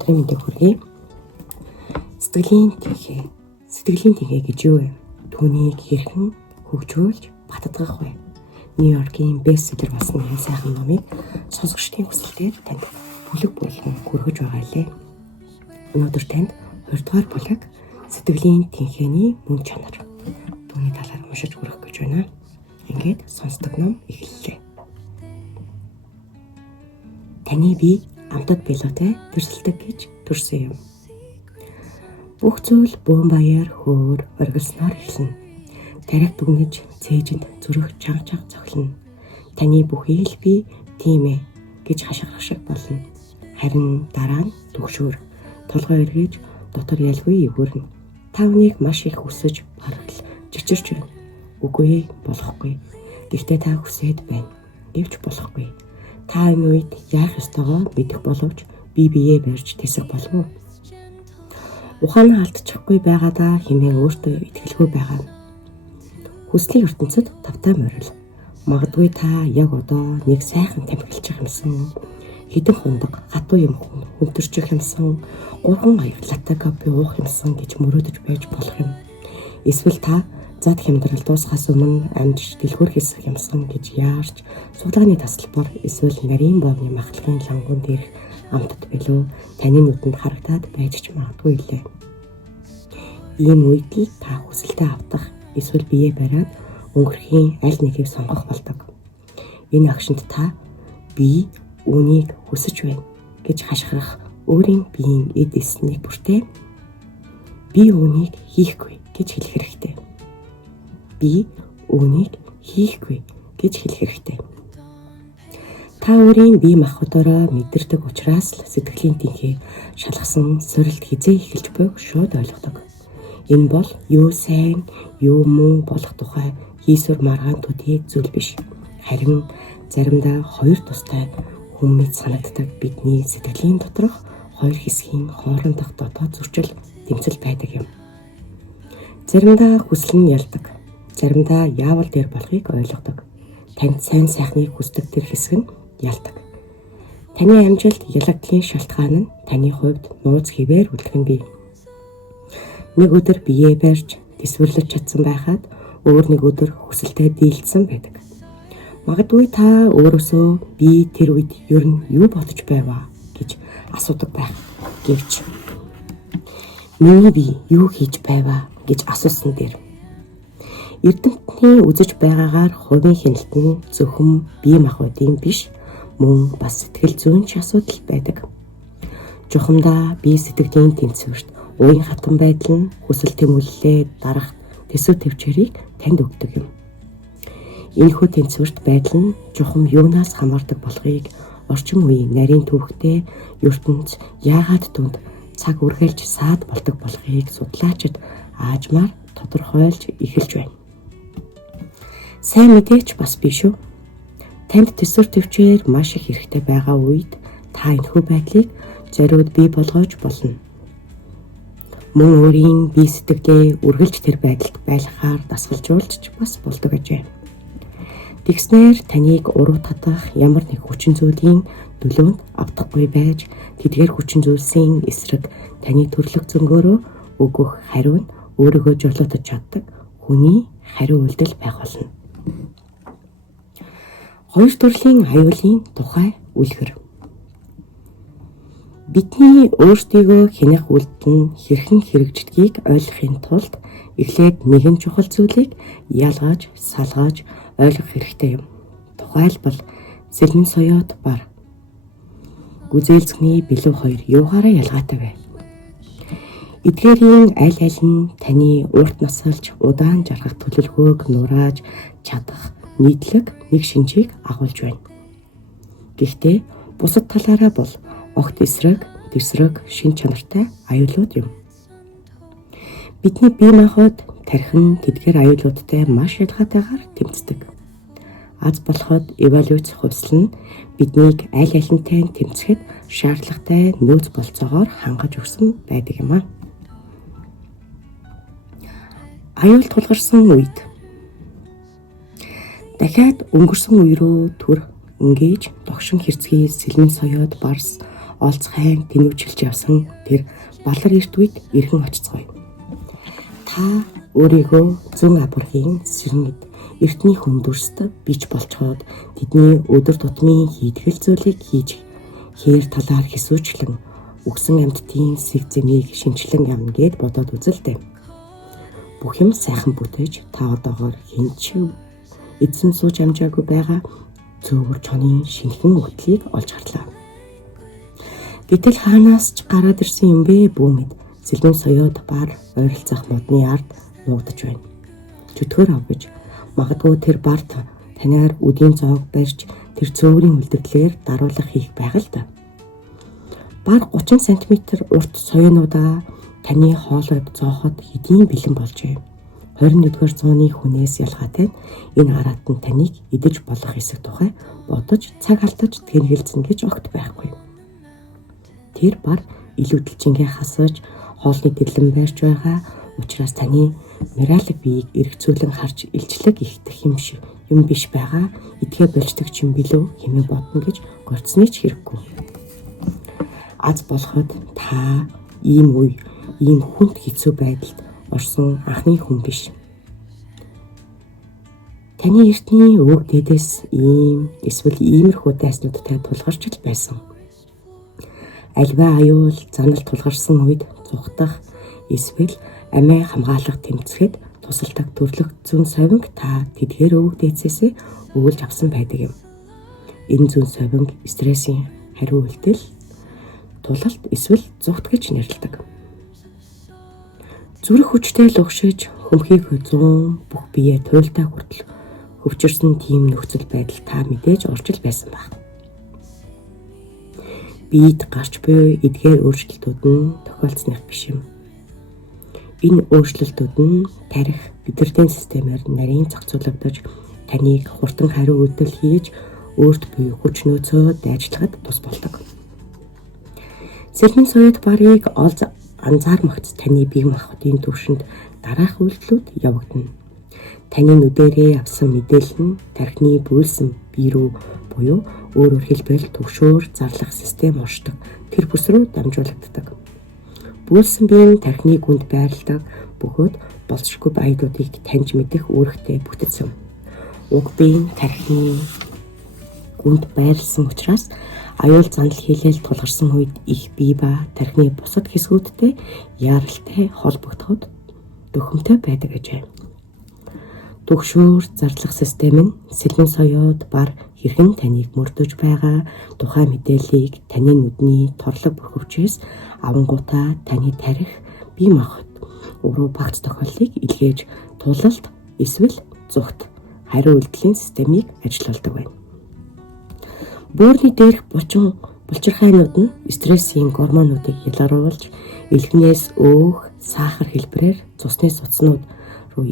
өдрийн мэндийг хүргэе. Сэтгэлийн тэнхээ гэж юу вэ? Түүнийг хэрхэн хөгжүүлж баттгах вэ? Нью-Йоркийн бестселлер болсон энэ сайхан номыг сонсогчдын хүсэлтээр танд бүлэг бүлгэн хүргэж байгаа лээ. Өнөөдөр танд 2 дугаар бүлэг сэтгэлийн тэнхээний мөн чанар түүний талаар уншиж хүргэх гэж байна. Ингээд сонсдог ном эхэллээ. Таны бие амтад билүүтэй төрсөлдөг гэж төрсөн юм. Бүх зүйл бөөн баяр хөөр оргилсноор эхэлнэ. Тарих дүгнэж цээжинд зүрх чанга цохилно. Таны бүхий л би тийм ээ гэж хашгирах шиг болно. Харин дараа нь түгшүүр толгой эргэж дотор ялгүй эвгүрнэ. Та үнийг маш их хүсэж баргал жичирч байна. Үгүй болохгүй. Гэхдээ та хүсээд байна. Гэвч болохгүй. Та энэ үед яах ёстойгоо мэдэх боловч биеэ барьж тэсэх болов уу? Ухаанаа алдчихгүй байгаадаа хинээ өөртөө итгэлгүй байгаа. Хүслийн ертөнцид тавтай морил. Магадгүй та яг одоо нэг сайхан тэмдэглэж юмсан, хідэн хундаг, хатуу юм хүнтэрчих юмсан, 3 аяглаатай кофе уух юмсан гэж мөрөөдөж байж болох юм. Эсвэл та зад хямдрал дуусахаас өмнө амжиж дэлгүүр хийсэх юмсан гэж яарч судалгааны тасалбар эсвэл нарийн боомны махлагын лангуун дээрх амтд билүү таны нүдэнд харагдаад байж ч магадгүй лээ. Ийм үед л та хүсэлтээ автах эсвэл биеэ бариад өнгөрхийн аль нэгийг сонгох болдог. Энэ агшинд та би үүнийг хүсэж байна гэж хашгирах өөрийн биеийн эд эснийг бүртээ би үүнийг хийхгүй гэж хэлэх хэрэгтэй. Би үүнийг хийхгүй гэж хэлэх хэрэгтэй. Та өөрийн бие махбодороо мэдэрдэг учраас л сэтгэлийн тэнхээ шалгасан сорилт хизээ эхэлж буйг шууд ойлгодог. Энэ бол юу сайн, юу муу болох тухай хийсвэр маргаан төдий зүйл биш. Харин заримдаа хоёр тустай хүмэд санагддаг бидний сэтгэлийн доторх хоёр хэсгийн хоорондох дотоод зөрчил тэмцэл байдаг юм. Заримдаа хүсэл нь ялдаг. Заримдаа яавал дээр болохыг ойлгодог. Танд сайн сайхныг хүсдэг тэр хэсэг нь ялдаг. Таны амжилт ялагдлын шалтгаан нь таны хувьд нууц хэвээр үлдэх бий. Нэг өдөр биеэ барьж тэсвэрлэж чадсан байхад өөр нэг өдөр хүсэлтэд дийлдсэн байдаг. Магадгүй та өөрөөсөө би тэр үед ер нь юу бодож байваа гэж асуудаг байх. Гэвч миний би юу хийж байваа гэж асуусан дээр эрдэмтний үзэж байгаагаар хувийн хяналт нь зөвхөн бие махбодын биш мөн бас сэтгэл зүйн ч асуудал байдаг. Жухамдаа бие сэтгэлийн тэнцвэрт уян хатан байдал нь хүсэл тэмүүллээ дарах төсөв төвчээрийг танд өгдөг юм. Энэхүү тэнцвэрт байдал нь жухам юунаас хамаардаг болохыг орчин үеийн нарийн түүхтэй ертөнц яагаад түнд цаг үргэлж саад болдог болохыг судлаачид аажмаар тодорхойлж эхэлж байна. Сайн мэдээч бас биш үү? Танд төсвөр төвчээр маш их хэрэгтэй байгаа үед та энэхүү байдлыг зориуд бий болгож болно. Мөн өөрийн бие сэтгэлээ үргэлж тэр байдалд байлгахаар дасгалжуулж бас болдог ажээ. Тэгснээр таныг уруу татах ямар нэг хүчин зүйлийн нөлөөнд автахгүй байж тэдгээр хүчин зүйлсийн эсрэг таны төрлөх зөнгөөрөө өгөх хариу нь өөрийгөө жолоодож чаддаг хүний хариу үйлдэл байх болно. Хоёр төрлийн аюулын тухай үлгэр. Бидний өөрсдийгөө хянах үйлдэл нь хэрхэн хэрэгждгийг ойлгохын тулд эхлээд нэгэн чухал зүйлийг ялгаж, салгаж ойлгох хэрэгтэй юм. Тухайлбал сэлмэн соёот бар. Гүзээлцгний билүү хоёр юугаараа ялгаатай вэ? Эдгээрийн аль аль нь таны урт насалж удаан жаргах төлөвлөгөөг нурааж чадах нийтлэг нэг шинжийг агуулж байна. Гэхдээ бусад талаараа бол огт эсрэг, дэвсрэг, шин чанартай аюулууд юм. Бидний бие махбод тархин тэдгээр аюулуудтай маш ялгаатайгаар тэмцдэг. Аз болоход эволюц хувьсал нь биднийг аль алинтай тэмцэхэд шаардлагатай нөөц болцоогоор хангаж өгсөн байдаг юм а. Аюул тулгарсан үед дахиад өнгөрсөн үе рүү төр Ингээд догшин хэрцгий сэлмэн соёод барс олз хайн тэнүүжилж явсан тэр балар эрт үед иргэн очицгоё. Та өөрийгөө зүүн аваргийн сэрнэд эртний хүндүрст бич болцоход тэдний өдөр тутмын хийдгэл зүйлийг хийж хээр талаар хэсүүчлэн өгсөн амьтдын сэг зэмийг шинчлэн явна гэд бодоод үзэлтэй. Бүх юм сайхан бүтээж та одоогоор хинч эзэн сууж амжаагүй байгаа зөөвөр чонын шинхэн үтлийг олж харлаа. Гэтэл хаанаас ч гараад ирсэн юм бэ бүүмэд сэлмэн соёод бар ойролцоох модны ард нуугдаж байна. Чөтгөр ав гэж магадгүй тэр барт танаар үдийн зоог барьж тэр цөөврийн үлдэгдлээр даруулах хийх байгаа л да. Бар 30 см урт соёонуудаа таны хоолойд зооход хэдийн бэлэн болжээ. 21-р зууны хүнээс ялгаатай энэ араат нь таныг идэж болох хэсэг тухай бодож цаг алдаж тэнэгэлзэн гэж огт байхгүй. Тэр бар илүүдэлжингээ хасаж хоолны дэглэм байрч байгаа учраас таны моралик биеийг эргцүүлэн харж илчлэг ихтэх юм биш байгаа идгээ болждаг юм билүү хэмээн бодно гэж горцны ч хэрэггүй. Аз болоход та ийм хүнд хэцүү байдалд орсон анхны хүн биш. Таны эртний өвөг дээдээс эсвэл иймэрхүү дайснуудтай тулгарч л байсан. Альва аюул занал тулгарсан үед зүхтах эсвэл амиа хамгаалах тэмцэхэд тусалдаг төрлөх зүүн совинг та тэдгээр өвөг дээдсээс өгүүлж авсан байдаг юм. Энэ зүүн совинг стрессийн хариу үйлдэл, тулалт эсвэл зүхт гэж нэрлэдэг. Зүрх хүчтэй л угшиж хөмхийг зүүн бүх биеэ туйлдаа хүртэл хөвчөрсөн тийм нөхцөл байдал та мэдээж орж л байсан баг. Биед гарч буй эдгээр өөрчлөлтүүд нь тохиолдсныг биш юм. Энэ өөрчлөлтүүд нь тарих бидэрдийн системээр нарийн зохицуулагдаж таныг хурдан хариу үйлдэл хийж өөрт буй хүч нөөцөө дайжлагад тус болдог. Сэлмэн соёод барыг олз анзаармагц таны бие махбодын төвшөнд дараах үйлдэлүүд явагдана. Таны нүдэрээ авсан мэдээлэл нь тархины бүүлсэн бие рүү буюу өөрөөр хэлбэл төвшөөр зарлах систем оршдог тэр бүс рүү дамжуулагддаг. Бүүлсэн бие нь тархины гүнд байрладаг бөгөөд болцшгүй баялуудыг таньж мэдэх үүрэгтэй бүтцэн. Уг бие нь тархины гүнд байрлсан учраас аюул занал хийлэл тулгарсан үед их бие ба тархины бусад хэсгүүдтэй яаралтай холбогдоход дөхөмтэй байдаг гэжээ. Төгшөөр зарлах систем нь сэлмэн соёод бар хэрхэн таныг мөрдөж байгаа тухай мэдээллийг таны нүдний торлог бүрхөвчээс авангуудаа таны тарих бие махбод өрөө багц тохиоллыг илгээж тулалт эсвэл зүхт хариу үйлдэлийн системийг ажиллуулдаг байна. Бөөрийн дээрх булчирхайнууд нь стрессийн гормонуудыг ялгаруулж элхнээс өөх сахар хэлбэрээр цусны судснууд руу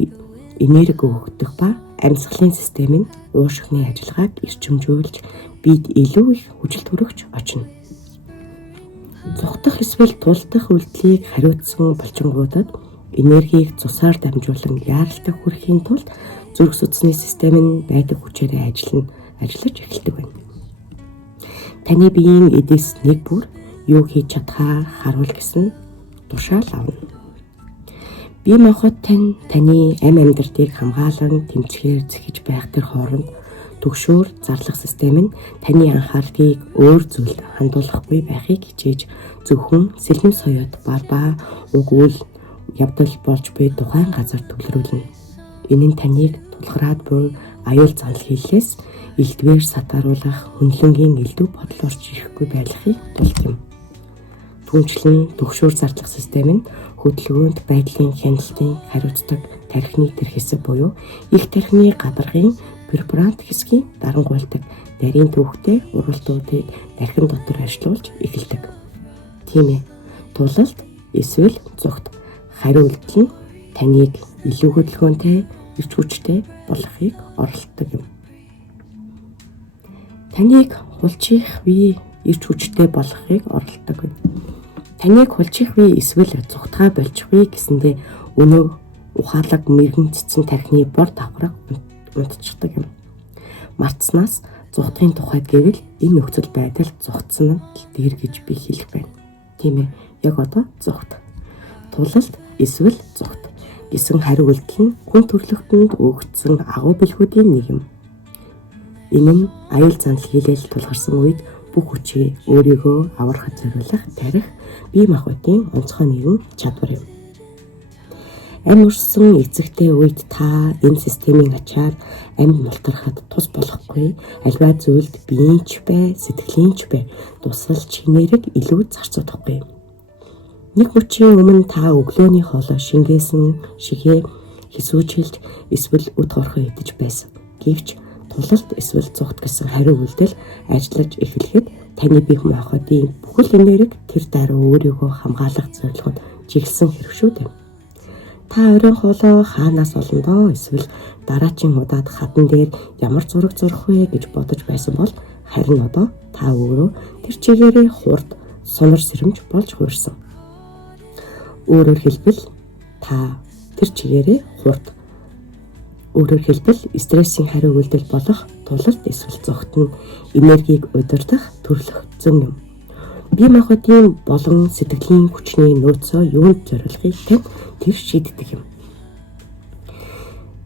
энерги өгдөг ба амьсгалын систем нь уушигны ажиллагааг эрчимжүүлж бид илүү их хүчил төрөгч очно. Зүхтах эсвэл тулдах үйлдэлийг хариуцсан булчингуудад энергийг цусаар дамжуулан яаралтай хүрэхийн тулд зүрх судасны систем нь байдаг хүчээрээ ажиллаж эхэлдэг байна. Таны биеийн эдээс нэг бүр юу хийж чадхаа харуул гэсэн тушаал авна. Бие махбод таны амь амьдралыг хамгаалан тэмцэхээр зэхэж байх тэр хооронд төгшөөр зарлах систем нь таны анхаарлыг өөр зүйлд хандуулахгүй байхыг хичээж зөвхөн сэлмэн соёод ба уг үйл явдал болж буй тухайн газар төвлөрүүлнэ. Энэ нь таныг тулгараад буй аюул занал хийлээс элдвээр сатааруулах хүнлэнгийн элдв бодол орж ирэхгүй байлгахыг тулд юм. Түүнчлэн төгшөөр зарлах систем нь хөдөлгөөнд байдлын хяналтын хариуцдаг тархины тэр хэсэг буюу их тархины гадаргын препарант хэсгийн дарангуйлдаг нарийн төвхтэй уралдуудыг тархин дотор ажиллуулж эхэлдэг. Тийм ээ. Тулалт эсвэл зүхт хариу үйлдэл нь таныг илүү хөдөлгөөнтэй, эрч хүчтэй болгохыг оролддог юм. Таныг хулчих бие эрч хүчтэй болгохыг оролддог юм. Таныг хулчих бие эсвэл зүхтгаа болчих бие гэсэндээ өнөө ухаалаг мэрэгэн цэцэн тархины бор давхраг унтчихдаг юм. Мартснаас Зугтахын тухайд гэвэл энэ нөхцөл байдал зугтсан нь дээр гэж би хэлэх байна. Тийм ээ. Яг одоо зугт. Тулалт эсвэл зугт гэсэн хариу үйлдэл нь хүн төрөлхтөнд өгөгдсөн агуу бэлгүүдийн нэг юм. Энэ нь аюул занал хийлэл тулгарсан үед бүх хүчийг өөрийгөө аврахад зориулах тарих бие махбодын онцгой нэгэн чадвар юм. Амь өрсөн эцэгтэй үед та энэ системийн ачаар амьд мултрахад тус болохгүй альва зүйлд биеийн ч бай, сэтгэлийн ч бай тусал чинээрийг илүү зарцуулахгүй. Нэг мөчийн өмнө та өглөөний хоолой шингээсэн шигээ хэсүүжилж эсвэл үд хорхоо идэж байсан. Гэвч тулалт эсвэл зугт гэсэн хариу үйлдэл ажиллаж эхлэхэд таны бие махбодын бүхэл энерги тэр даруй өөрийгөө хамгаалах зорилгод чиглэсэн хэрэг шүү дээ. Та оройн хоолой хаанаас олно доо эсвэл дараагийн удаад хадан дээр ямар зураг зурх вэ гэж бодож байсан бол харин одоо та өөрөө тэр чигээрээ хурд сунар сэрэмж болж хуурсан. Өөрөөр хэлбэл стрессийн хариу үйлдэл болох тулалт эсвэл зугт нь энергийг удирдах төрөлх зөн юм. Бие махбодын болон сэтгэлийн хүчний нөөцөө юунд зориулахыг тань тэр шийддэг юм.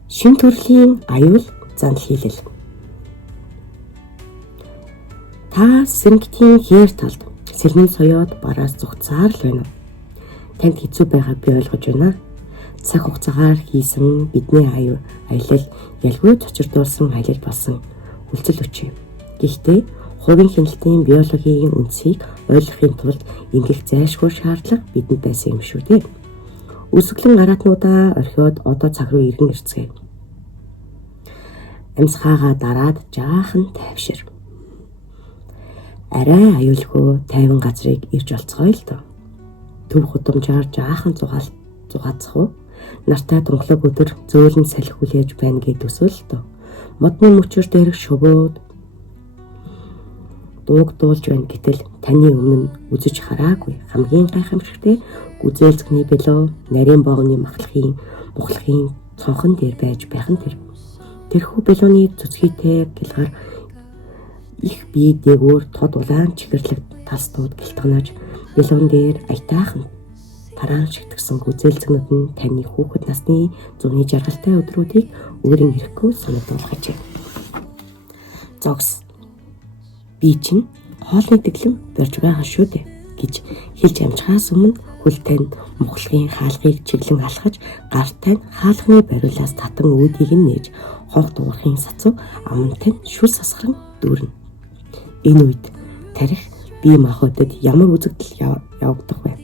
Шинэ төрлийн аюул занал хийлэл. Та сэрэмгтийн хээр талд сэрмийн соёод бараас зугтсаар л байна. Танд хэцүү байгааг би ойлгож байна. Цаг хугацаагаар хийсэн бидний аялал ялгүй цочирдуулсан аялал болсон хүлцэл өчье. Гэхдээ хувийн хяналтын биологийн үндсийг ойлгохын тулд ингэх зайлшгүй шаардлага бидэнд байсан юм шүү дээ. Үсгэлэн гараатнуудаа орхиод одоо цаг руу иргэн ирцгээе. Амьсгаагаа дараад жаахан тайвшир. Арай аюулгүй тайван газрыг ирж олцгоё л доо. Төв худамжаар жаахан зугаацах уу? Нартай тунхлаг өдөр зөөлөн салхи хүлээж байна гэд төсөөл л доо. Модны мөчөр дээрх шувууд дуулж байна гэтэл таны өмнө үзэж хараагүй хамгийн гайхамшигтай гүзээлцгний бэлөө нарийн боогны мухлагын цонхон дээр байж байх нь тэр. Тэрхүү бэлөөний цөцгийтэй гэлгар их бие дээгүүр тод улаан чихэрлэг талстууд гэлтгнаж бэлуун дээр аятайхан тараан шигтгсэн гүзээлцгнүүд нь таны хүүхэд насны зуны жаргалтай өдрүүдийг өөрийн ирэхгүй санагдуулах ажээ. Зогс. Би чинь хоолны дэглэм барьж байгаа шүү дээ гэж хэлж амжихаас өмнө хөл тань мухлагын хаалгыг чиглэн алхаж гар тань хаалганы бариулаас татан үүдийг нь нээж хонх дуурахын сацуу аман тань шүл сасгаран дүүрнэ. Энэ үед тарих бие махбодод ямар үзэгдэл явагдах вэ?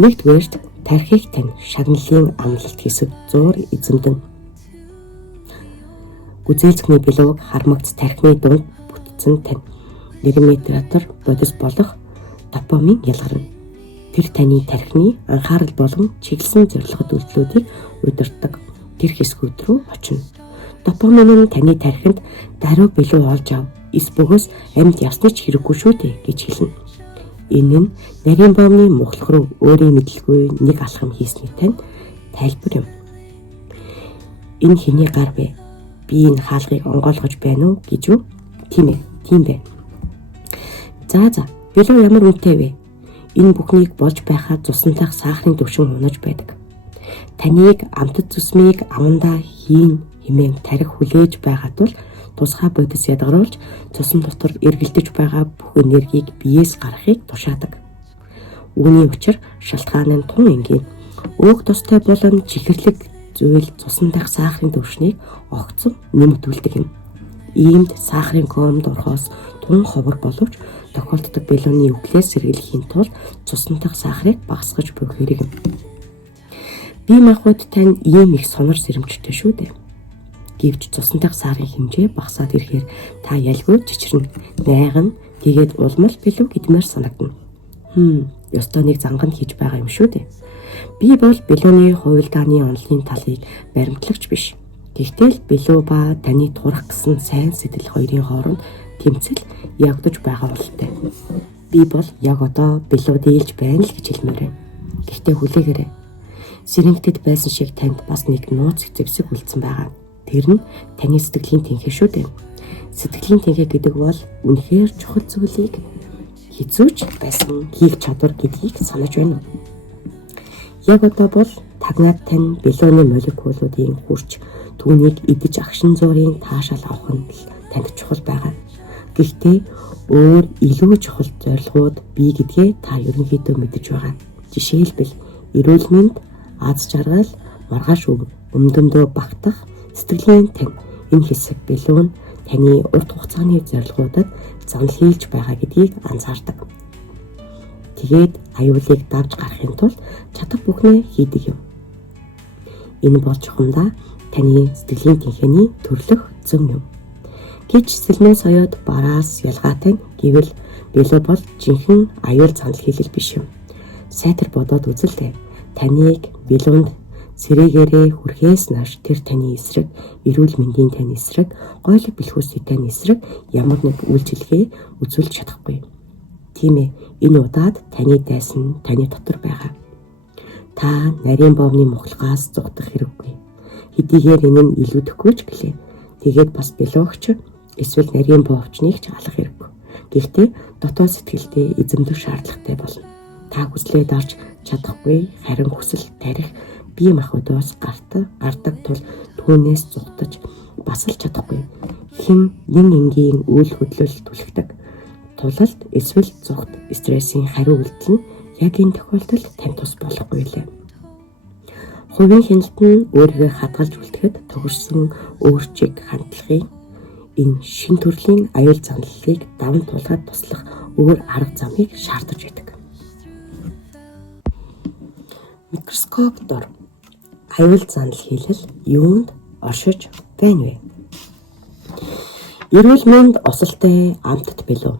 Нэгдүгээрт тархийг тань шагналын амлалт хэсэг зуур эзэмдэн. Гүзээлцгний бэлөөг хармагц тархины дунд бүтцэн тань нейромедиатор бодис болох допамин ялгарна. Тэр таны тархины анхаарал болон чиглэсэн зорилгот үйлдэлүүдийг удирддаг тэр хэсгүүд рүү очино. Допамин нь таны тархинд даруй бэлүү олж ав. Эс бөгөөс амьд явсны ч хэрэггүй шүү дээ гэж хэлнэ. Энэ нь нарийн боомны мухлах руу өөрийн мэдлгүй нэг алхам хийсний тань тайлбар юм. Энэ хэний гар бэ? Би энэ хаалгыг онгойлгож байна уу гэж юу? Тийм ээ, тийм бэ. За, бэлүү ямар үнэтэй вэ? Энэ бүхнийг болж байхад цуснах сахарын төвшин унаж байдаг. Таныг амтд зүсмийг амандаа хийн хэмээн тарих хүлээж байгаад бол тусгай бодис ядгаруулж цусан дотор эргэлдэж байгаа бүх энергийг биеэс гаргахыг тушаадаг. Үүний учир шалтгаан нь тун энгийн өөх тостой болон чихэрлэг зүйл цусан дах сахарын төвшнийг огцом нэмэгдүүлдэг юм. Иймд сахарын комд орохоос тун ховор боловч тохиолддог бэлүүний өвглээс сэргийлэхийн тулд цусан дах сахарыг багасгаж буй хэрэг юм. Бие махбод тань ийм их сонор сэрэмжтэй шүү дээ. Гэвч цусан дах сахарын хэмжээ багасаад ирэхээр та ялгүй чичрэн найган тэгээд улмал бэлүү гэдмээр санагдана. Ёстой нэг занган хийж байгаа юм шүү дээ. Би бол бэлүүний хувилдааны онолын талыг баримтлагч биш. Тэгтэл бэлүү ба таны турах гэсэн сайн сэтэл хоёрын хооронд тэмцэл явагдаж байгаа бололтой. Би бол яг одоо бэлүү дийлж байна л гэж хэлмээр байна. Гэхдээ хүлээгээрэй. Сэрэнгэтэд байсан шиг танд бас нэг нууц зэвсэг үлдсэн байгаа. Тэр нь таны сэтгэлийн тэнхээ шүү дээ. Сэтгэлийн тэнхээ гэдэг бол үнэхээр чухал зүйлийг хизүүч байсан хийх чадвар гэдгийг санаж байна уу? Яг одоо бол тагнаад тань белоны молекулуудын хүрч түүнийг идэж агшин зуурын таашаал авах нь танд чухал байгаа. Гэхдээ өөр илүү чухал зорилгууд бий гэдгээ та ерөнхийдөө мэдэж байгаа. Жишээлбэл эрүүл мэнд, аз жаргал, маргааш өмдөндөө багтах, сэтгэлийн тань энэ хэсэг белон таны урт хугацааны зорилгуудад занал хийлж байгаа гэдгийг анзаардаг. Тэгээд аюулыг давж гарахын тулд чадах бүхнээ хийдэг юм. Энэ бол чухамдаа таны сэтгэлийн тэнхээний төрлөх зам юм. Гэж сэлмэн соёод бараас ялгаатай гэвэл бело бол жинхэнэ аюул занал хийлэл биш юм. Сайтар бодоод үзэлтэй. Таныг белонд сэрэгээрээ хүрхээс нааш тэр таны эсрэг, эрүүл мэндийн таны эсрэг, гойлог бэлхүүсний таны эсрэг ямар нэг үйлчилгээ үзүүлж чадахгүй. Тийм ээ, энэ удаад таны дайсан таны дотор байгаа. Та нарийн боомны мухлагаас зугдах хэрэггүй. Хэдийгээр энэ нь илүүдэхгүй ч гэлээ. Тэгээд бас белогч эсвэл нарийн боовчныг ч алах хэрэггүй. Гэхдээ дотоод сэтгэлдээ эзэмдэх шаардлагатай болно. Та хүслээ дарж чадахгүй, харин хүсэл тарих бие махбодоос гардаг тул түүнээс зугтаж бас л чадахгүй. Хэн энгийн үйл хөдлөл түлхдэг. Тулалд эсвэл зугт стрессийн хариу үйлдэл нь яг энэ тохиолдолд тань тус болохгүй лээ. Хувийн хяналт нь өөрийгөө хадгалж үлдэхэд төгөрсөн өөрчиг хандлагын энэ шин төрлийн аюул занлыг даван туулгаад туслах өөр арга замыг шаардаж байдаг. Микроскоп дор аюул занал хийлэл юунд оршиж байна вэ? Эрүүл мэнд осолтой амтд билүү?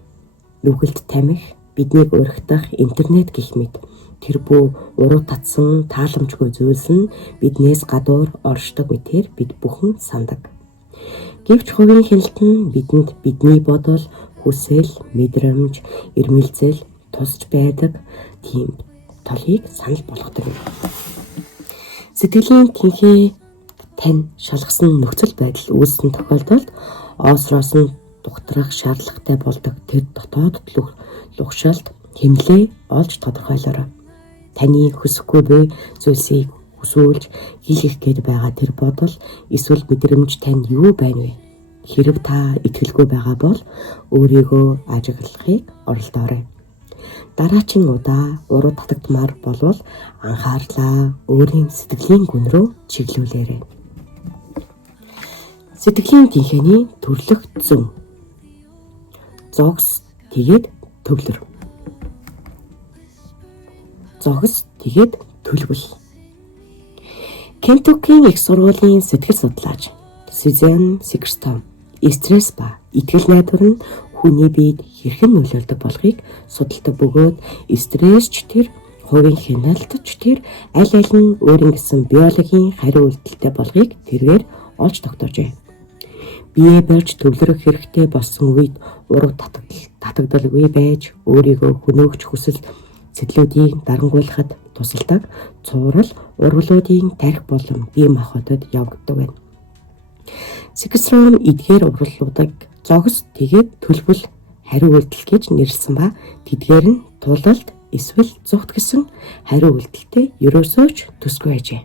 Нүгэлт тамхи, биднийг урагтах интернет гэх мэт тэр бүү уруу татсан тааламжгүй зүйлс нь биднээс гадуур оршдог мэтээр бид бүхэн сандаг. Гэвч хувийн хяналт нь бидэнд бидний бодол, хүсэл, мэдрэмж, эрмэлзэл тусч байдаг тийм толыг санал болгодог юм. Сэтгэлийн тэнхээ тань шалгасан нөхцөл байдал үүссэн тохиолдолд оосроос нь дугтрах шаардлагатай болдог тэр дотоод лугшаалт хэмлээ олж тодорхойлоорой. Таны хүсэхгүй буй зүйлсийг хүсүүлж хийх гээд байгаа тэр бодол эсвэл мэдрэмж тань юу байна вэ? Хэрэг та итгэлгүй байгаа бол өөрийгөө ажиглахыг оролдоорой. Дараагийн удаа уруу татагдмаар болвол анхаарлаа өөрийн сэтгэлийн гүн рүү чиглүүлээрэй. Сэтгэлийн тэнхээний төрлөх зам. Зогс тэгээд төвлөр. Зогс тэгээд төлөвлөл. Кентуккийн их сургуулийн сэтгэл судлаач Сюзан Сигерстом стресс ба итгэл найдвар нь хүний биед хэрхэн нөлөөлдөг болохыг судалдаг бөгөөд стрессч тэр хувийн хяналтч тэр аль нь өөрийн гэсэн биологийн хариу үйлдэлтэй болохыг тэрээр олж тогтоожээ. Бие барьж төвлөрөх хэрэгтэй болсон үед ураг татагдaltaгүй байж өөрийгөө хөнөөгч хүсэл сэтлүүдийг дарангуйлахад тусалдаг цуврал ургалуудын тарих болон бие махбодод явагддаг байна. Сигерстом эдгээр ургалуудыг зогс тэгээд төлөвлөл хариу үйлдэл гэж нэрлсэн ба тэдгээр нь тулалд эсвэл зүгт гэсэн хариу үйлдэлтэй ерөөсөө ч төсгүй ажээ.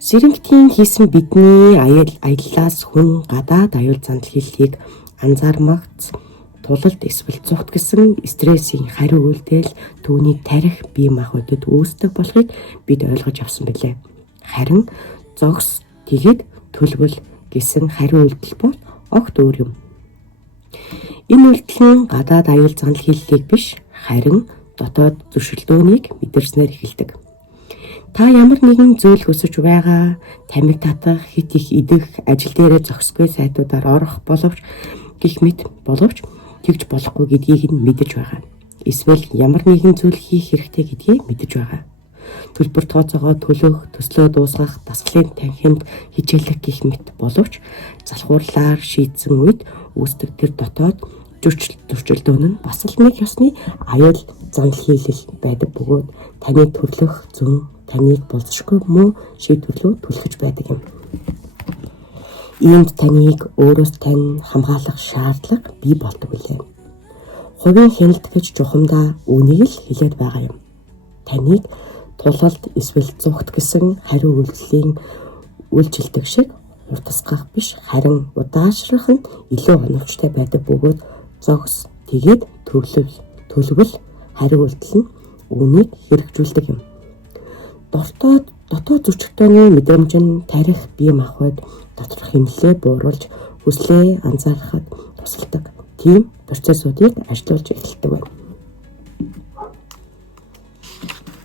Сэрэнгийн хийсэн бидний аяллаас хүн гадаад аюул занал хийллийг анзаармагц тулалд эсвэл зүгт гэсэн стрессийн хариу үйлдэл түүнийг тарих бие махбодод үүсдэг болохыг бид ойлгож авсан билээ. Харин зогс тэгээд төлөвлөл гэсэн хариу үйлдэл бол огт өөр юм. Энэ үйлдэл нь гадаад аюул занал хийллийг биш харин дотоод зөршилдөөнийг мэдэрснээр эхэлдэг. Та ямар нэгэн зүйл хүсэж байгаа, тамхи татах, хит их идэх, ажил дээрээ зохисгүй сайтуудаар орох боловч гэх мэт боловч тэгж болохгүй гэдгийг нь мэдэж байгаа. Эсвэл ямар нэгэн зүйл хийх хэрэгтэй гэдгийг мэдэж байгаа. Төлбөр тооцоогоо төлөх, төслөө дуусгах, дасгалын танхимд хичээлэх гэх мэт боловч залхуурлаар шийдсэн үед үүсдэг тэр дотоод зөрчилдөөн нь бас л нэг ёсны аюул занал хийлэл байдаг бөгөөд таны төрлөх зүүн таныг болзошгүй муу шийдвэрлүү түлхэж байдаг юм. Иймд таныг өөрөөс тань хамгаалах шаардлага бий болдог билээ. Хувийн хяналт гэж чухамдаа үнийг л хэлээд байгаа юм. Таныг тулалд эсвэл зүгт гэсэн хариу үйлдэлийн үйлчлдэг шиг хурдасгах биш, харин удаашрах нь илүү оновчтой байдаг бөгөөд зогс тэгээд төлөвл хариу үйлдэл нь үүнийг хэрэгжүүлдэг юм. Дотоод зөрчилдөөний мэдрэмж нь тарих бие махбод доторх хэмнэлээ бууруулж хүслээ анзаарахад тусалдаг. Тийм процессуудыг ажиллуулж эхэлдэг байна.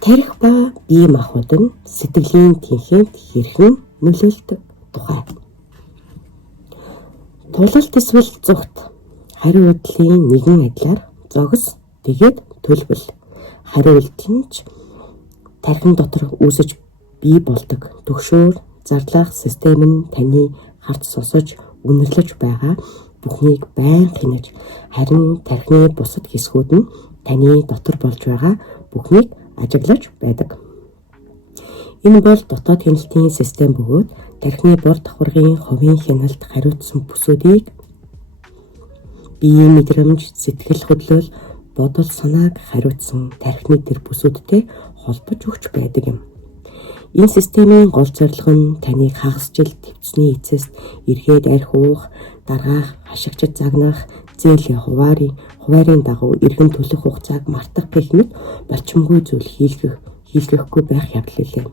Тарих ба бие махбод нь сэтгэлийн тэнхээнд хэрхэн нөлөөлдөг тухай. Тулалт эсвэл зүгт хариу үйлдэлийн нэгэн адилаар зогс тэгээд төлөвл хариу үйлдэл нь тархин дотор үүсэж бий болдог түгшүүр зарлах систем нь таны хард сосож үнэрлэж байгаа бүхнийг байнга хянаж, харин тархины бусад хэсгүүд нь таны дотор болж байгаа бүхнийг ажиглаж байдаг. Энэ бол дотоод хяналтын систем бөгөөд тархины бор давхаргын хувийн хяналт хариуцсан бүсүүдийг биеийн мэдрэмж, сэтгэл хөдлөл, бодол санааг хариуцсан тархины тэр бүсүүдтэй холбож өгч байдаг юм. Энэ системийн гол зорилго нь таныг хагасжил твцний эцэст эргээд арх уух, даргаах, хашигчд загнах, зээлийн хуваарийн дагуу эргэн төлөх хугацааг мартах гэх мэт болчмгүй зүйл хийлгэхгүй байх явдал билээ.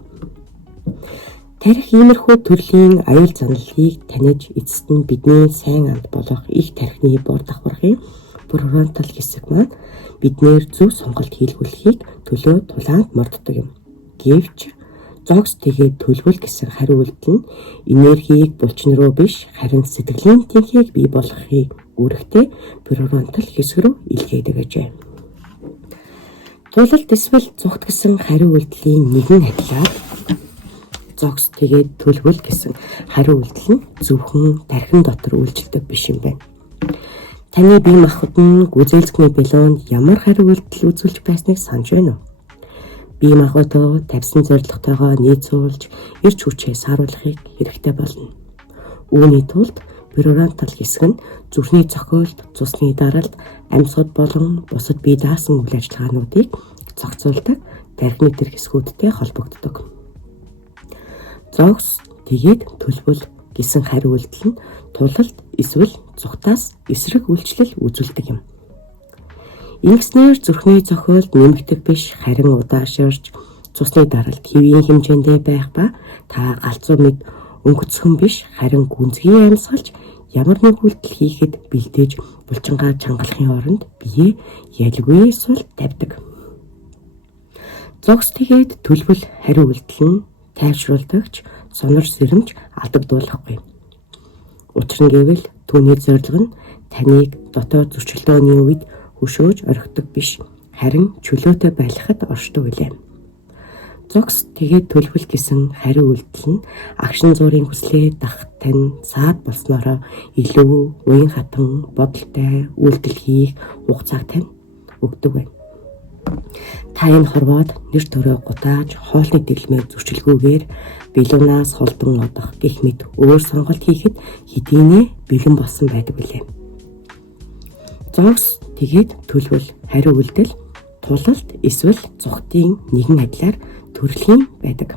Тарих иймэрхүү төрлийн аюул заналыг таних эцэст нь бидний сайн амт болох их тархины бор давхаргын префронтал хэсэг маань биднээр зөв сонголт хийлгүүлэхийг төлөө тулаанд морддог юм. Гэвч зогс тэгээд төлөвл гэсэн хариу үйлдэл нь энергийг булчин руу биш, харин сэтгэлийн тэнхийг бий болгохыг үүрэгтэй префронтал хэсэг рүү илгээдэг ажээ. Тулалт эсвэл зүгт гэсэн хариу үйлдэлийн нэгэн адилаар зогс тэгээд төлөвл гэсэн хариу үйлдэл нь зөвхөн тархин дотор үйлчилдэг биш юм байна. Таны бие махбод нь гүйцэлцэхний билоонд ямар хариу үйлдэл үзүүлж байсныг санаж байна уу? Бие махбодоо тавьсан зорилготойгоо нийцүүлж эрч хүчээ сааруулахыг хэрэгтэй болно. Үүний тулд префронтал хэсэг нь зүрхний цохиолд, цусны даралт, амьсгал болон бусад бие даасан үйл ажиллагаануудыг зохицуулдаг тархины тэр хэсгүүдтэй холбогддог. Зогс тэгээд төлөвл гэсэн хариу үйлдэл нь тулалт эсвэл зүгтаас эсрэг үйлчлэл үзүүлдэг юм. Ингэснээр зүрхний цохиолд нэмэгдэх биш, харин удаашрч цусны даралт хэвийн хэмжээндээ байх ба та галзуу мэд өнгөцхөн биш, харин гүнзгий амьсгалж ямар нэг үйлдэл хийхэд бэлдээж булчингаа чангалахын оронд бие ялгүй сул тавьдаг. Зогс тэгээд төлөвл хариу үйлдэл нь тайвшруулдагч сонор сэрэмж алдагдуулахгүй. Учир нь гэвэл түүний зорилго нь таныг дотоод зөрчилдөөний үед хөшөөж орхидог биш, харин чөлөөтэй байлгахад оршдог билээ. Зогс тэгээд төлөвл гэсэн хариу үйлдэл нь агшин зуурын хүслээ дах тань саад болсноороо илүү уян хатан бодолтой үйлдэл хийх хугацааг тань өгдөг байна. Та энэ хорвоод нэр төрөө гутааж хоолны дэглэмээр зөрчилгүйгээр билуунаас холдон одох гэх мэт өөр сонголт хийхэд хэдийнэ бэлэн болсон байдаг билээ. Зогс тэгээд төлөвл хариу үйлдэл тулалт эсвэл зүгтийн нэгэн адилаар төрөлхийн байдаг.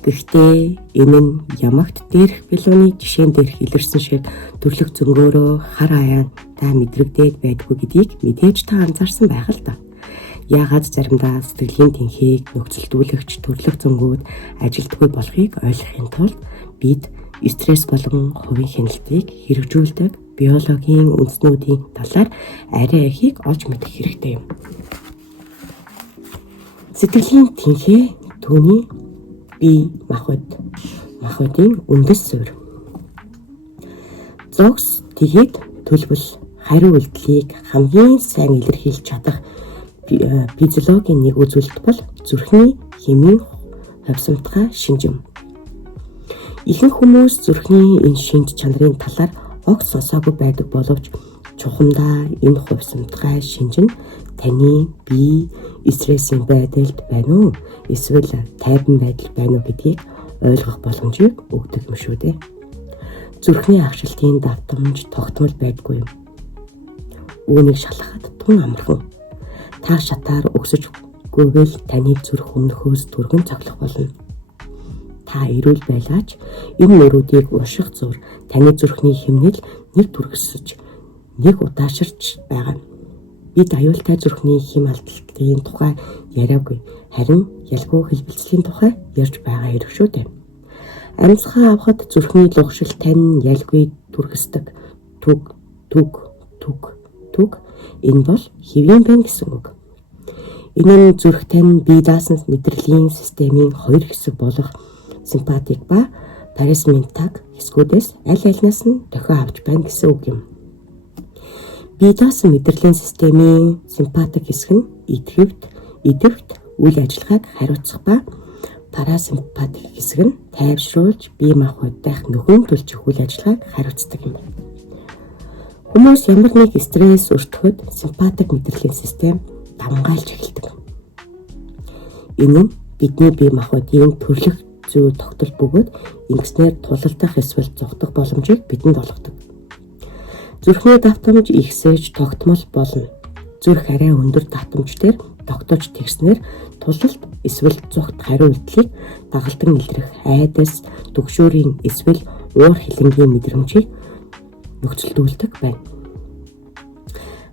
Гэхдээ энэ нь ямагт дээрх билууны жишээн дээр илэрсэн шиг төрлөх зөнгөөрөө хар аяантай мэдрэгдээд байдгүй гэдгийг мэдээж та анзаарсан байх л та. Яагаад заримдаа сэтгэлийн тэнхийг нөхцөлдүүлэгч төрлөх зөнгүүд ажилтгүй болохыг ойлгохын тулд бид стресс болон хувийн хяналтыг хэрэгжүүлдэг биологийн үндснүүдийн талаар арай ихийг олж мэдэх хэрэгтэй юм. Сэтгэлийн тэнхээ түүний бие махбодын үндэс суурь. Зогс тэгээд төлөвл хариу үйлдэлийг хамгийн сайн илэрхийлж чадах физиологийн нэг үзүүлэлт бол зүрхний хэмийн хувьсамтгай шинжим. Ихэнх хүмүүс зүрхний энэ шинж чанарын талаар огт сонсоогүй байдаг боловч чухамдаа энэ хувьсамтгай шинж нь таны бие стрессийн байдалд байна уу, эсвэл тайван байдал байна уу гэдгийг ойлгох боломжийг өгдөг юм шүү дээ. зүрхний агшилтын давтамж тогтмол байдгүй юм. Үүнийг шалгахад тун амархан. Та шатаар өгсөж гүйвэл таны зүрх өмнөхөөс түргэн цоглох болно. Та эрүүл байлаач энэ мөрүүдийг унших зур таны зүрхний хэмнэл нэг түргэсэж нэг удааширч байгаа. Бид аюултай зүрхний хэм алдалтын тухай яриаггүй, харин ялгүй хэлбэлцлийн тухай ярьж байгаа хэрэг шүү дээ. Амьсгаа авахд зүрхний лугшил тань ялгүй түргэсдэг түг энэ бол хэвийн байна гэсэн үг. Энэ нь зүрх тань бие даасан мэдрэлийн системийн хоёр хэсэг болох симпатик ба парасимпатик хэсгүүдээс аль альнаас нь дохио авч байна гэсэн үг юм. Бие даасан мэдрэлийн системийн симпатик хэсэг нь идэвхт үйл ажиллагааг хариуцах ба парасимпатик хэсэг нь тайвшруулж бие махбодынх нөхөн төлчих үйл ажиллагааг хариуцдаг юм. Хүмүүс ямар нэг стресс өртөхөд симпатик мэдрэлийн систем давмгайлж эхэлдэг. Энэ нь бидний бие махбодын төрлөх зүй тогтол бөгөөд ингэснээр тулалдах эсвэл зогтох боломжийг бидэнд олгодог. Зүрхний давтамж ихсэж тогтмол болно. Зүрх арай өндөр давтамжтэр тогтоож тэгснээр тулалт эсвэл зүгт хариу үйлдэлийг дагалдан илрэх айдас, түгшүүрийн эсвэл уур хилэнгийн мэдрэмжийг нөхцөлдүүлдэг байна.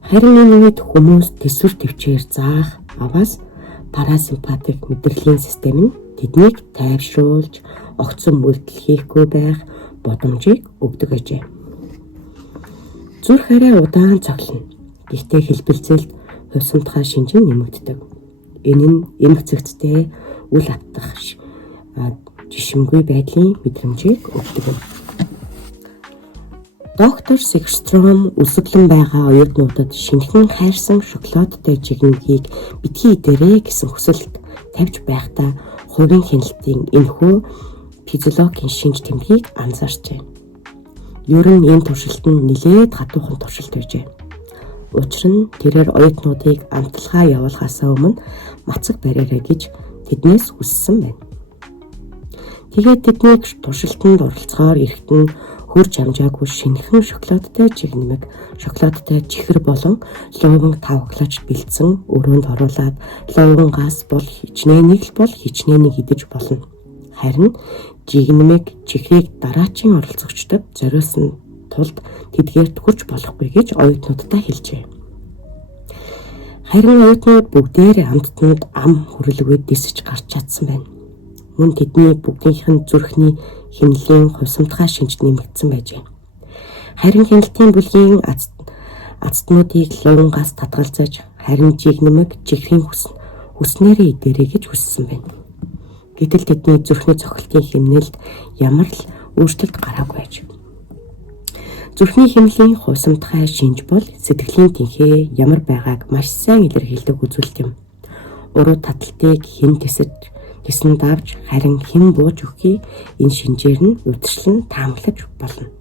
Харин энэ үед хүмүүс төсвөр төвчээр заах аваас парасимпатик мэдрэлийн систем нь тэднийг тайвшруулж огцом үйлдэл хийхгүй байх боломжийг өгдөг ажээ. Зүрх арай удаан цоглоно. Гэхдээ хэлбэлцэлд хувьсамтгай шинжин нэмэгддэг. Энэ нь эмх цэгцтэй үл автах жишимгүй байдлын мэдрэмжийг өгдөг юм. Доктор Сигстром өсөглөн байгаа оюутнуудад шинэхэн хайрсан шоколадтай жигнэгийг битгий идээрэй гэсэн хүсэлт тавьж байхдаа хувийн хяналтын энэхүү физиологийн шинж тэмдгийг анзаарчээ. Ер нь энэ туршилт нь нэлээд хатуухан туршилт байжээ. Учир нь тэрээр оюутнуудыг амталгаа явуулахаасаа өмнө мацаг бариарай гэж тэднээс хүссэн байна. Тэгээд тэднийг туршилтанд оролцохоор эрэхтэн хурж амжаагүй шинэхэн шоколадтай жигнэмэг, шоколадтай чихэр болон луван тавглаж бэлдсэн өрөөнд оруулаад луван газ бол хичнээн идэж болно. Харин жигнэмэг чихрийг дараачийн оролцогчдод зориулсан тулд тэдгээрт хүрч болохгүй гэж оюутнуудтай хэлжээ. Харин оюутнууд бүгдээр амттанд ам хүрэлгүй дэсэж гарч чадсан байна. Мөн тэдний бүгдийнх нь зүрхний хэмнэлийн хувьсамтгай шинж нэмэгдсэн байжээ. Харин хяналтын бүлгийн ацтнуудыг луван газ татгалзаж харин жигнэмэг чихрийн хүснээрээ идэрэй гэж хүссэн байна. Гэтэл тэдний зүрхний цохилтын хэмнэлд ямар л өөрчлөлт гараагүй байж. Зүрхний хэмнэлийн хувьсамтгай шинж бол сэтгэлийн тэнхээ ямар байгааг маш сайн илэрхийлдэг үзүүлэлт юм. Уруу таталтыг хэн тэсэнд давж харин хэн бууж өгөхийг энэ шинжээр нь удирчлан таамаглаж болно.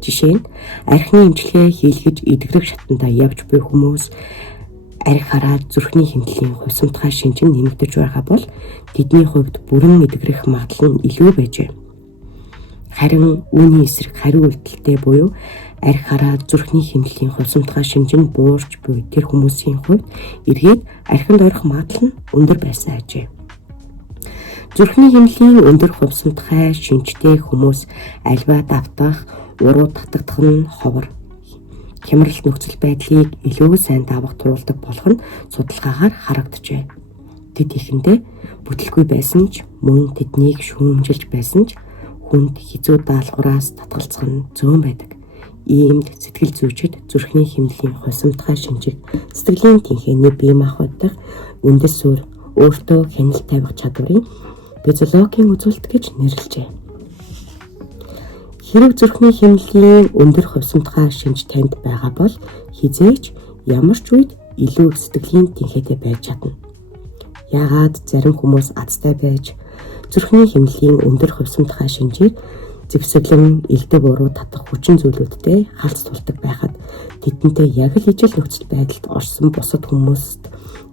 Жишээ нь архины эмчилгээ хийлгэж эдгэрэг шатандаа явж буй хүмүүс архи хараад зүрхний хэмнэлийн хувьсамтгай шинж нь нэмэгдэж байгаа бол тэдний хувьд бүрэн эдгэрэх магадлал нь илүү байжээ. Харин үүний эсрэг хариу үйлдэлтэй буюу архи хараад зүрхний хэмнэлийн хувьсамтгай шинж нь буурч буй тэр хүмүүсийн хувьд эргээд архинд орох магадлал нь өндөр байсан ажээ. Зүрхний хэмнэлийн өндөр хувьсамтгай шинжтэй хүмүүс альва давтах, уруу татагдах нь ховор, хямралт нөхцөл байдлыг илүү сайн давах туруулдаг болох нь судалгаагаар харагджээ. Тэд ихэндээ бүтэлгүй байсан ч мөн тэднийг шүүмжилж байсан ч хүнд хизүү даалгавраас татгалзах нь зөөн байдаг. Иймд сэтгэл зүйчид зүрхний хэмнэлийн хувьсамтгай шинжийг сэтгэлийн тэнхээний бие махбодын үндэс суурь өөртөө хяналт тавих чадварын физиологийн үзүүлэлт гэж нэрлэжээ. Хэрэг зүрхний хэмнэлийн өндөр хувьсамтгай шинж танд байгаа бол хизээч ямар ч үед илүү их сэтгэлийн тэнхээтэй байж чадна. Яагаад зарим хүмүүс азтай байж зүрхний хэмнэлийн өндөр хувьсамтгай шинжийг зэвсэглэн элдэг уруу татах хүчин зүйлүүдтэй халц тулдаг байхад тэдэнтэй яг л ижил нөхцөл байдалд орсон бусад хүмүүст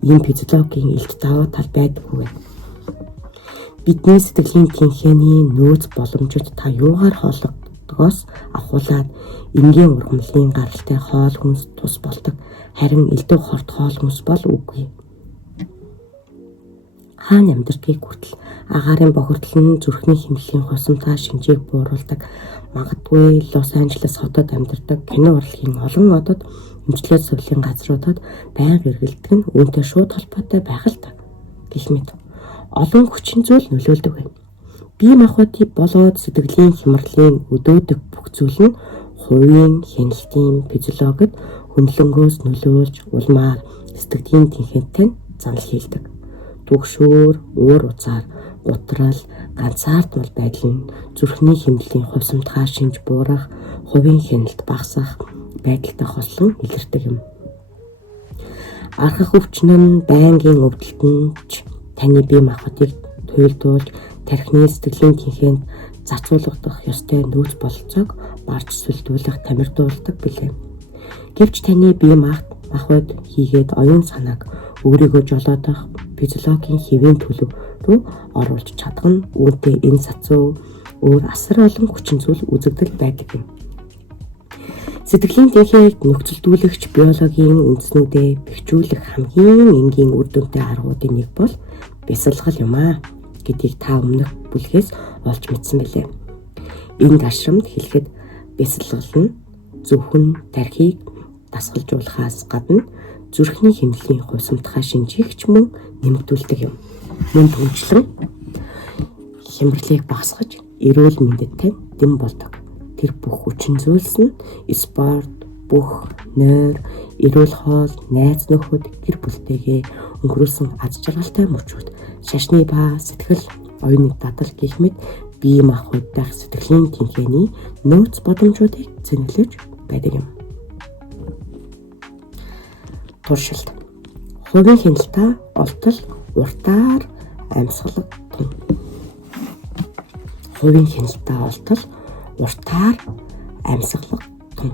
ийм физиологийн элт даваа тал байдаггүй. Бидний сэтгэлийн тэнхээний нөөц боломжит та юугаар толгоос авахуулаад энгийн ургамлын гаралтай хоол хүнс тус болдог. Харин элдв хорт хоол хүнс бол үгүй. Хаана амьдардгийг хүртэл агаарын бохирдол нь зүрхний хэмнэлийн хосомтгой шинжийг бууруулдаг. Магадгүй Лос Анжелес хотод амьдардаг кино урлагийн олон одод эмчилгээ сувлийн газруудад байнга эргэлдэг нь үүнтэй шууд холбоотой байх л та. Гэх мэт олон хүчин зүйл нөлөөлдөг байна. Бие махбодыг болоод сэтгэлийн хямралын өдөөдөг бүх зүйл нь хувийн хяналтын физиологид хөндлөнгөөс нөлөөлж улмаар сэтгэлийн тэнхээтэй занал хийдэг. Түгшүүр, уур уцаар, гутрал, ганцаардмал байдал нь зүрхний хэмнэлийн хувьсамтгай шинж буурах, хувийн хяналт багасах байдалтай хослон илэрдэг юм. Архах өвчин нь байнгын өвдөлт нь таны бие махбодыг туйлдуулж, тархины сэтгэлийн тэнхээнд зарцуулгадах ёстой нөөц бололцоог барж сүлдүүлэх, тамирдуулдаг билээ. Гэвч таны бие махбод хийгээд оюун санааг өөрийгөө жолоодох физиологийн хэвийн төлөв рүү оруулж чадах нь үүнтэй энэ сацуу өөр асар олон хүчин зүйл үзэгдэл байдаг юм. Сэтгэлийн тэнхээг нөхцөлдүүлэгч биологийн үндснүүдэд бэхжүүлэх хамгийн энгийн үр дүнтэй аргуудын нэг бол бясалгал юм аа гэдгийг та өмнөх бүлгээс олж мэдсэн билээ. Энэ гашрамд хэлэхэд бясалгал нь зөвхөн тархийг дасгалжуулахаас гадна зүрхний хэмнэлийн хувьсамтгай шинжийг ч мөн нэмэгдүүлдэг юм. Мөн түнчлэн хямралыг багасгаж эрүүл мэндэд дэм болдог. Тэр бүх хүчин зүйлс нь спорт, бүх нойр, эрүүл хоол, найз нөхөд, гэр бүлтэйгээ өнгөрүүлсэн аз жаргалтай мөчүүд, шашны ба сэтгэл оюуны дадал гэх мэт бие махбод дах сэтгэлийн тэнхээний нөөц боломжуудыг зэнгэлж байдаг юм. Туршилт. Хувийн хяналтаа олтол уртаар амьсгалах тун. Хувийн хяналтаа олтол уртаар амьсгалах тун.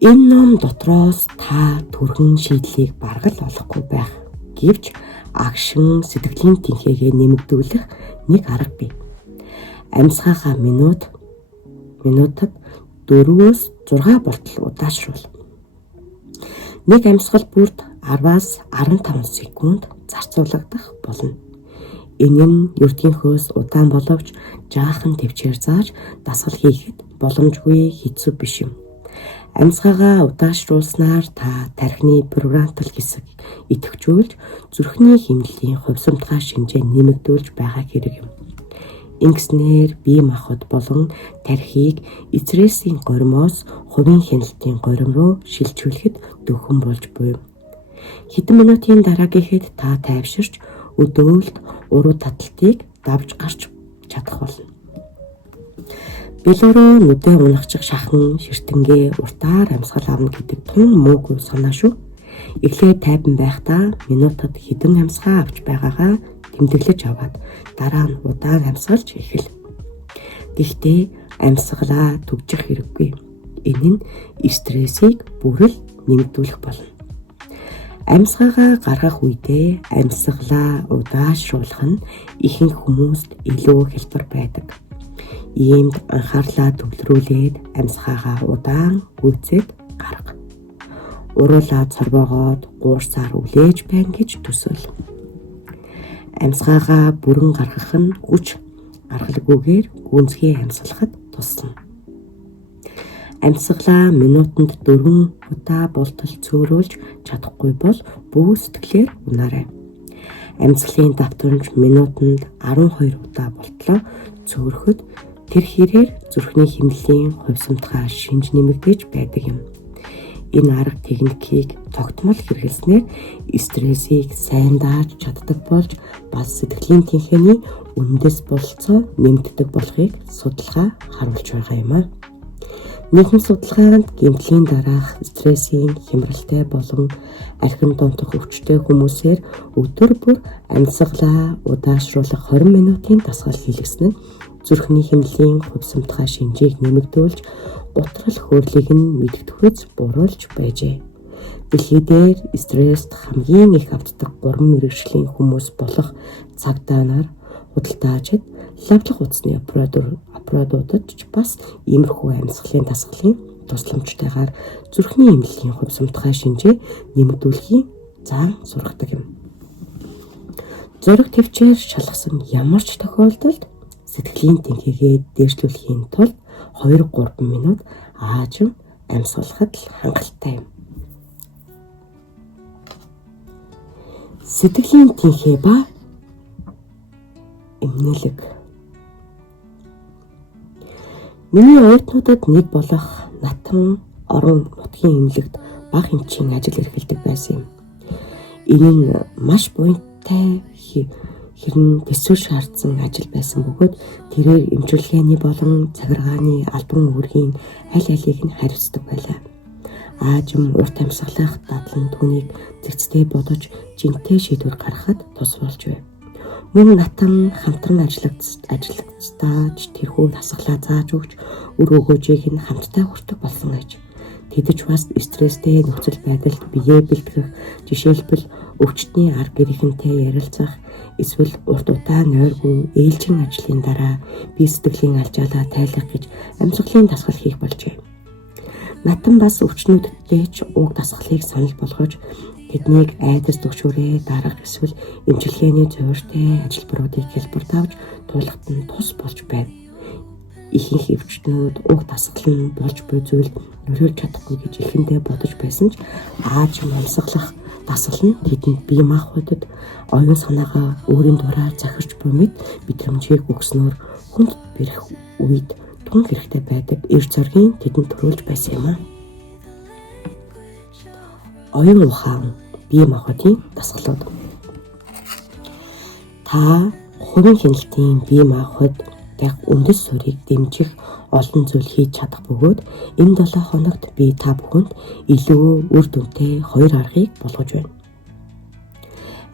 Энэ ном дотроос та түргэн шийдлийг баргал олохгүй байх. Гэвч агшин сэтгэлийн тэнхээгээ нэмэгдүүлэх нэг арга бий. Амьсгахаа минутад 4-өөс 6 болтол удаашруул. Нэг амьсгал бүрд 10-аас 15 секунд зарцуулагдах болно. Энэ нь ердийнхөөс удаан боловч жаахан төвчээр зааж дасгал хийхэд боломжгүй хэцүү биш юм. Амьсгаагаа удаашруулснаар та тархины префронтал хэсэг идэвхжүүлж зүрхний хэмнэлийн хувьсамтгай шинжээ нэмэгдүүлж байгаа хэрэг юм. Ингэснээр бие махбод болон тархийг стрессийн горимоос хувийн хяналтын горим руу шилжүүлэхэд дөхөн болж буй. Хэдэн минутын дараа гэхэд та тайвширч өдөөлт, уруу таталтыг давж гарч чадах болно. Билүүрөө нүдээ унахчих шахан ширтэнгээ уртаар амьсгал авна гэдэг тун муугүй санаа шүү. Эхлээд тайван байхдаа минутад хэдэн амьсгаа авч байгаагаа тэмдэглэж аваад дараа нь удаан амьсгалж эхэл. Гэхдээ амьсгалаа түгжих хэрэггүй. Энэ нь стрессийг бүрэл нэмэгдүүлэх болно. Амьсгаагаа гаргах үедээ амьсгалаа удаашруулах нь ихэнх хүмүүст илүү хялбар байдаг. Иймд анхаарлаа төвлөрүүлээд амьсгаагаа удаан гүйцээд гарга. Уруулаад цорвоогоод гуурсаар үлээж байна гэж төсөөл. Амьсгаагаа бүрэн гаргах нь хүч гаргалгүйгээр гүнзгий амьсгалахад тусна. Амьсгалаа минутанд 4 удаа болтол цөөрүүлж чадахгүй бол бүү сэтгэлээр унаарай. Амьсгалын давтамж минутанд 12 удаа болтлоо цөөрөхөд тэр хэрээр зүрхний хэмнэлийн хувьсамтгай шинж нэмэгдэж байдаг юм. Энэ арга техникийг тогтмол хэрэглэснээр стрессийг сайн дааж чаддаг болж бас сэтгэлийн тэнхээний үндэс бололцоо нэмэгддэг болохыг судалгаа харуулж байгаа юм а. Нийгэм судалгаанд гэмтлийн дараах стрессийн хямралтай болон архин дунтах өвчтэй хүмүүсээр өдөр бүр амьсгалаа удаашруулах 20 минутын дасгал хийлгэсэн нь зүрхний хэмнэлийн хувьсамтгай шинжийг нэмэгдүүлж гутрал хөөрлийг нь мэддэхүйц бууруулж байжээ. Дэлхий дээр стресст хамгийн их автдаг 3 мэргэжлийн хүмүүс болох цагдаа нар, худалдаачид, лавлах утасны салбараа дуудаж бас иймэрхүү амьсгалын дасгалын тусламжтайгаар зүрхний эмнэлгийн хувь сумтгай шинжээ нэмэгдүүлэхийн заан сургадаг юм. Зориг төвчээр шалгасан ямар ч тохиолдолд сэтгэлийн тэнхээгээ дээшлүүлэхийн тулд 2-3 минут аажим амьсгалахад л хангалттай юм. Сэтгэлийн тэнхээ ба эмнэлэг. Миний оюутнуудад нэг болох Натан орон нутгийн эмнэлэгт бага хэмжээний ажил эрхэлдэг байсан юм. Энэ нь маш буянтай хэрэн төсөв шаардсан ажил байсан бөгөөд тэрээр эмчилгээний болон цагиргааны албан үүргийн аль алийг нь хариуцдаг байлаа. Аажим урт амьсгалах дадлан түүнийг зэгцтэй бодож жинтэй шийдвэр гаргахад тус болж байв. Мөн Натан хамтран ажиллагчдаа тэрхүү дасгалаа зааж өгч өр өгөөжийг нь хамтдаа хүртэх болсон аж. Тэдэж бас стресстэй нөхцөл байдалд биеэ бэлтгэх, жишээлбэл өвчтний ар гэрийнхэнтэй ярилцах, эсвэл урт удаан ойргүй ээлжин ажлын дараа бие сэтгэлийн алжаалаа тайлах гэж амьсгалын дасгал хийх болжээ. Натан бас өвчнүүдтэй ч уг дасгалыг санал болгож тэднийг айдас төгшөөрөө дарах эсвэл эмчилгээний зөөртэй ажилбаруудыг хэлбэрт авч туулахад нь тус болж байв. Ихэнх өвчтнүүд уг дасгал нь болж буй зүйлд нөлөөлж чадахгүй гэж ихэндээ бодож байсан ч аажим амьсгалах дасгал нь тэдэнд бие махбодод оюун санаагаа өөрийн дураар захирч буй мэд мэдрэмжийг өгснөөр хүнд бэрх үед тун хэрэгтэй байдаг эр зоргийн тэдэнд төрүүлж байсан юм аа. Оюун ухаан бие махбодын дасгалууд. Та хувийн хяналтын бие махбод яг үндэс суурийг дэмжих олон зүйл хийж чадах бөгөөд энэ 7 хоногт би та бүхэнд илүү үр дүнтэй 2 аргыг болгож байна.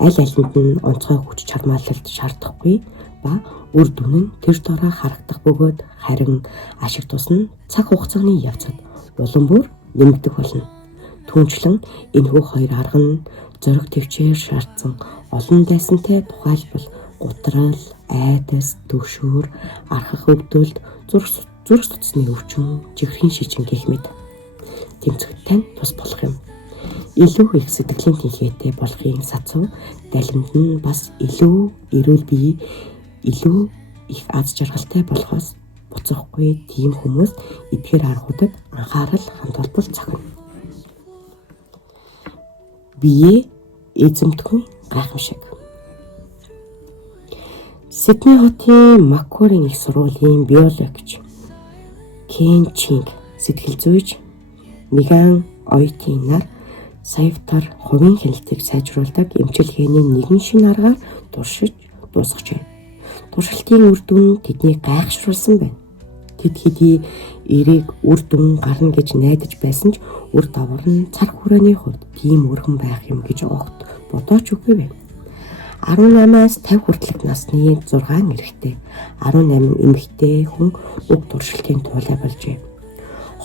Аль алинд нь онцгой хүч чармаалалт шаардахгүй ба үр дүн нь тэр дороо харагдах бөгөөд харин ашиг тусна цаг хугацааны явцад улам бүр нэмэгдэх болно. Түүнчлэн энэхүү 2 арга нь зориг төвчээр шаардсан олон дайсантай тухайлбал гутрал, айдас, төгшөөр, архах өвдөлт, зүрх судасны өвчин, жигрийн шижин гэх мэт тэмцэгтэй тус болох юм. Илүү их сэтгэлийн тэнхээтэй болохын сацав далинд нь бас илүү эрүүл бие, илүү их аз жаргалтай болохоос буцахгүй тийм хүмүүс эдгээр аргуудад анхаарал хандуулбал цохино. Бие эзэмтгэн гайхамшиг. Сидней хотын Маккуарийн их сургуулийн биологч Кен Чинг сэтгэл зүйч Меган Ойтын нар саяктар хувийн хяналтыг сайжруулдаг эмчилгээний нэгэн шинэ аргаар туршиж дуусгажээ. Туршилтын үр дүн тэднийг гайхшруулсан байна. Тэд хэдий эрийг үр дүн гарна гэж найдаж байсан ч үр дагавар нь цар хүрээний хувьд тийм өргөн байх юм гэж огт бодооч үгүй байв. 18-аас 50 хүртэлх насны 6 эрэгтэй, 18 эмэгтэй хүн уг туршилтын туулай болжээ.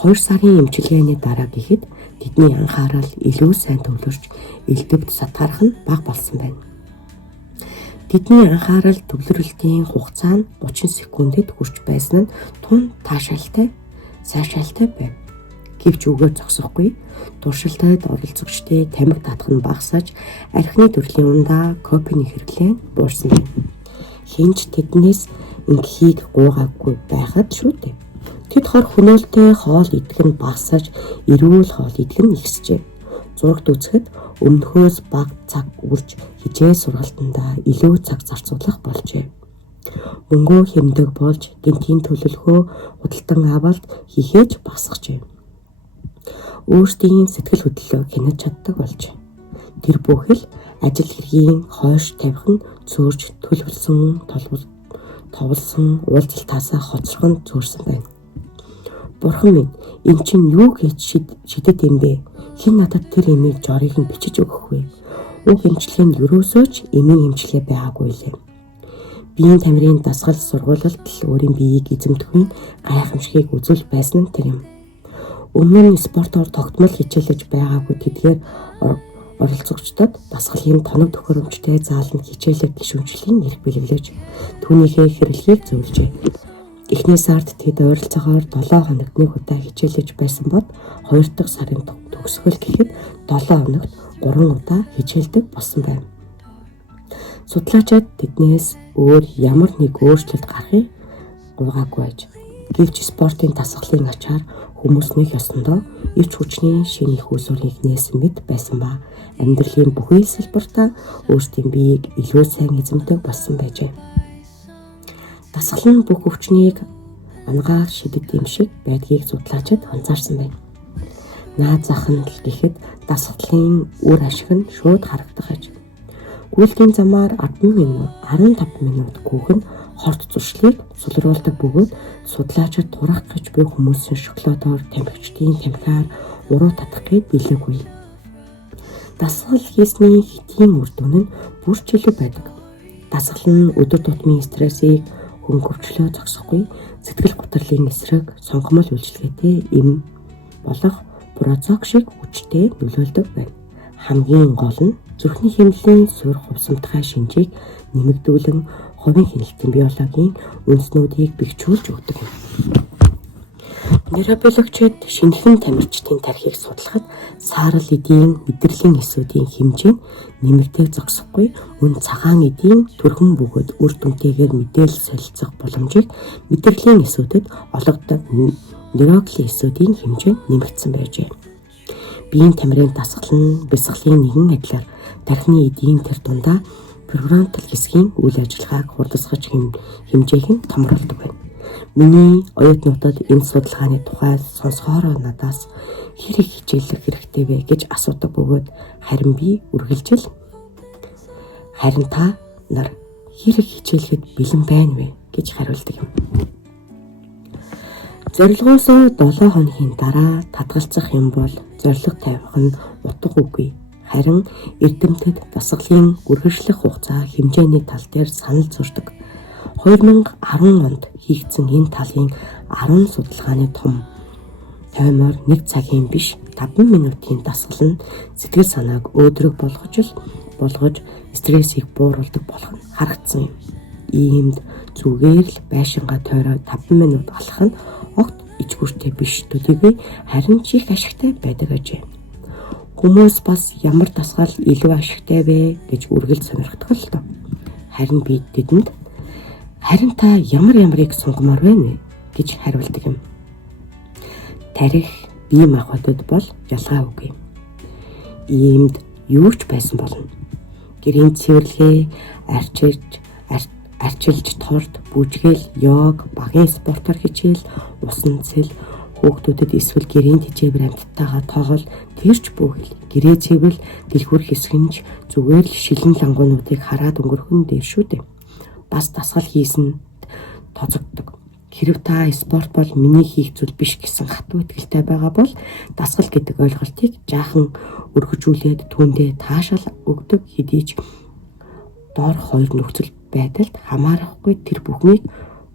2 сарын эмчилгээний дараа гэхэд тэдний анхаарал илүү сайн төвлөрч элдвэд сатгарах нь бага болсон байна. Тэдний анхаарал төвлөрөлтийн хугацаа нь 30 секундэд хүрч байсан нь тун таашаалтай, сайшаалтай байв. Гэвч өгөө зогсохгүй туршилтад оролцогчдын тамхи татах нь багасаж архины төрлийн ундаа копины хэрэглээ буурсан байна. Хинч тэднээс ингэхийг гуйгаагүй байхад шүү дээ. Тэд хор хөнөөлтэй хоол идэх нь багасаж эрүүл хоол идэх нь ихсжээ. Зурагт үзэхэд өмнөхөөс бага цаг үрж хичээл сургалтандаа илүү цаг зарцуулах болжээ. Мөнгөө хэмдэг болж гэнтийн төлөвлөгөө худалдан авалт хийхээж багасгажээ. Өөрсдийн сэтгэл хөдлөлөө хянаж чаддаг болжээ. Тэр бүхэл ажил хэргийн хойш тавих нь зөөрж төлөвлөсөн товлсон уулзалтаасаа хоцрох нь зөөрсөн байна. Бурхан минь, эн чинь юу гэж шидэт юм бэ? Хэн надад тэр эмийг жорыг нь бичиж өгөх вэ? Уг эмчилгээнд ерөөсөө ч эмийн эмчилгээ байгаагүй лээ. Биеийн тамирын дасгал сургуулалт л өөрийн биеийг эзэмдэхийн гайхамшигыг үзүүл байсан нь тэр юм. Өмнө нь спортоор тогтмол хичээлж байгаагүй тэдгээр оролцогчдод дасгалын тоног төхөөрөмжтэй зааланд хичээлээ гишүүнчлэгийн нэр бэлэглэж түүнийхээ хэрэглэхийг зөвлөжээ. Эхний сард тэд ойролцоогоор 7 хоногт нэг удаа хичээлж байсан бод 2 дахь сарын төгсгөл гэхэд 7 хоногт 3 удаа хичээлдэг болсон байна. Судлаачид тэднээс өөр ямар нэг өөрчлөлт гарахыг гуйгаагүй байж. Гэвч спортын дасгалын ачаар хүмүүс нэг ёсондоо өвч хүчний шинэ их усурыг нээсэн мэт байсан ба амьдралын бүхий салбартаа өөрсдийн биеийг илүү сайн эзэмдэг болсон байжээ. Дасгал нь бүх өвчнийг ангаар шидэд юм шиг байдгийг судлаачид анзаарсан байна. Наад зах нь гэхэд дасгалын үр ашиг нь шууд харагдах аж. Гүйлгийн замаар 15 минут гүйхэн хорт зуршлыг сулруулдаг бөгөөд судлаачид турах гэж буй хүмүүсийн шоколадоор тамхичдын тамхиар уруу татахыг билээгүй. Дасгал хийсний хэдийн үр дүн нь бүр ч илүү байдаг. Дасгал нь өдөр тутмын стрессийг хөнгөвчлөө зогсохгүй, сэтгэл готрлын эсрэг сонгомол үйлчилгээтэй эм болох прозок шиг хүчтэй нөлөөлдөг байна. Хамгийн гол нь зүрхний хэмнэлийн суурь хувьсамтгай шинжийг нэмэгдүүлэн хувийн хяналтын биологийн үндснүүдийг бэхжүүлж өгдөг юм. Нейробиологчид шинэхэн тамирчдын тархийг судлахад саарал эдийн мэдрэлийн эсүүдийн хэмжээ нь нэмэгдэх зогсохгүй, мөн цагаан эдийн төрхөн бөгөөд үр дүнтэйгээр мэдээлэл солилцох боломжийг мэдрэлийн эсүүдэд олгодог нейроглин эсүүдийн хэмжээ нэмэгдсэн байжээ. Биеийн тамирын дасгал нь бясалгын нэгэн адилаар тархины эдийн тэр дундаа префронтал хэсгийн үйл ажиллагааг хурдасгаж хэмжээх нь томруулдаг байна. Миний оюутнуудад энэ судалгааны тухай сонсохороо надаас хэрэг хичээллэх хэрэгтэй вэ гэж асуудаг бөгөөд харин би үргэлжил харин та нар хэрэг хичээлэхэд бэлэн байна вэ гэж хариулдаг юм. Зорилгоосоо 7 хоногийн дараа татгалзах юм бол зорилго тавих нь утга үгүй. Харин эрдэмтэд дасгалын үргэлжлэх хугацаа хэмжээний тал дээр санал зурдаг. 2010 онд хийгдсэн энэ талын 10 судалгааны том таймер 1 цагийн биш 5 минутын дасгал нь сэтгэл санааг өөдрөг болгож стрессийг бууруулдаг болох нь харагдсан юм. Иймд зүгээр л байшингаа тойроод 5 минут алхах нь огт ичгүүртэй биш төдийгүй харин ч их ашигтай байдаг ажээ. Хүмүүс бас ямар дасгал илүү ашигтай вэ гэж үргэлж сонирхдог л доо. Харин би тэдэнд харин та ямарыг сонгомоор байна вэ гэж хариулдаг юм. Тарих бие махбодод бол ялгаа үгүй. Иймд юу ч байсан болно. Гэрийн цэвэрлэгээ, арчилж торт, бүжгэл, йог, багийн спортоор хичээл, усан цэл, хүүхдүүдэд эсвэл гэрийн тэжээвэр амьтдаагаа тоглол, тэрч бүхэл гэрээ цэвэрл, дэлгүүр хэсгэнж зүгээр л шилэн лангуунуудыг хараад өнгөрөх нь дээр шүү дээ. Бас дасгал хийсэн тоцогддог. Хэрв та спорт бол миний хийх зүйл биш гэсэн хатуу итгэлтэй байгаа бол дасгал гэдэг ойлголтыг жаахан өргөжүүлээд түүндээ таашаал өгдөг хэдий ч доор хоёр нөхцөл байдалд хамаарахгүй тэр бүхнийг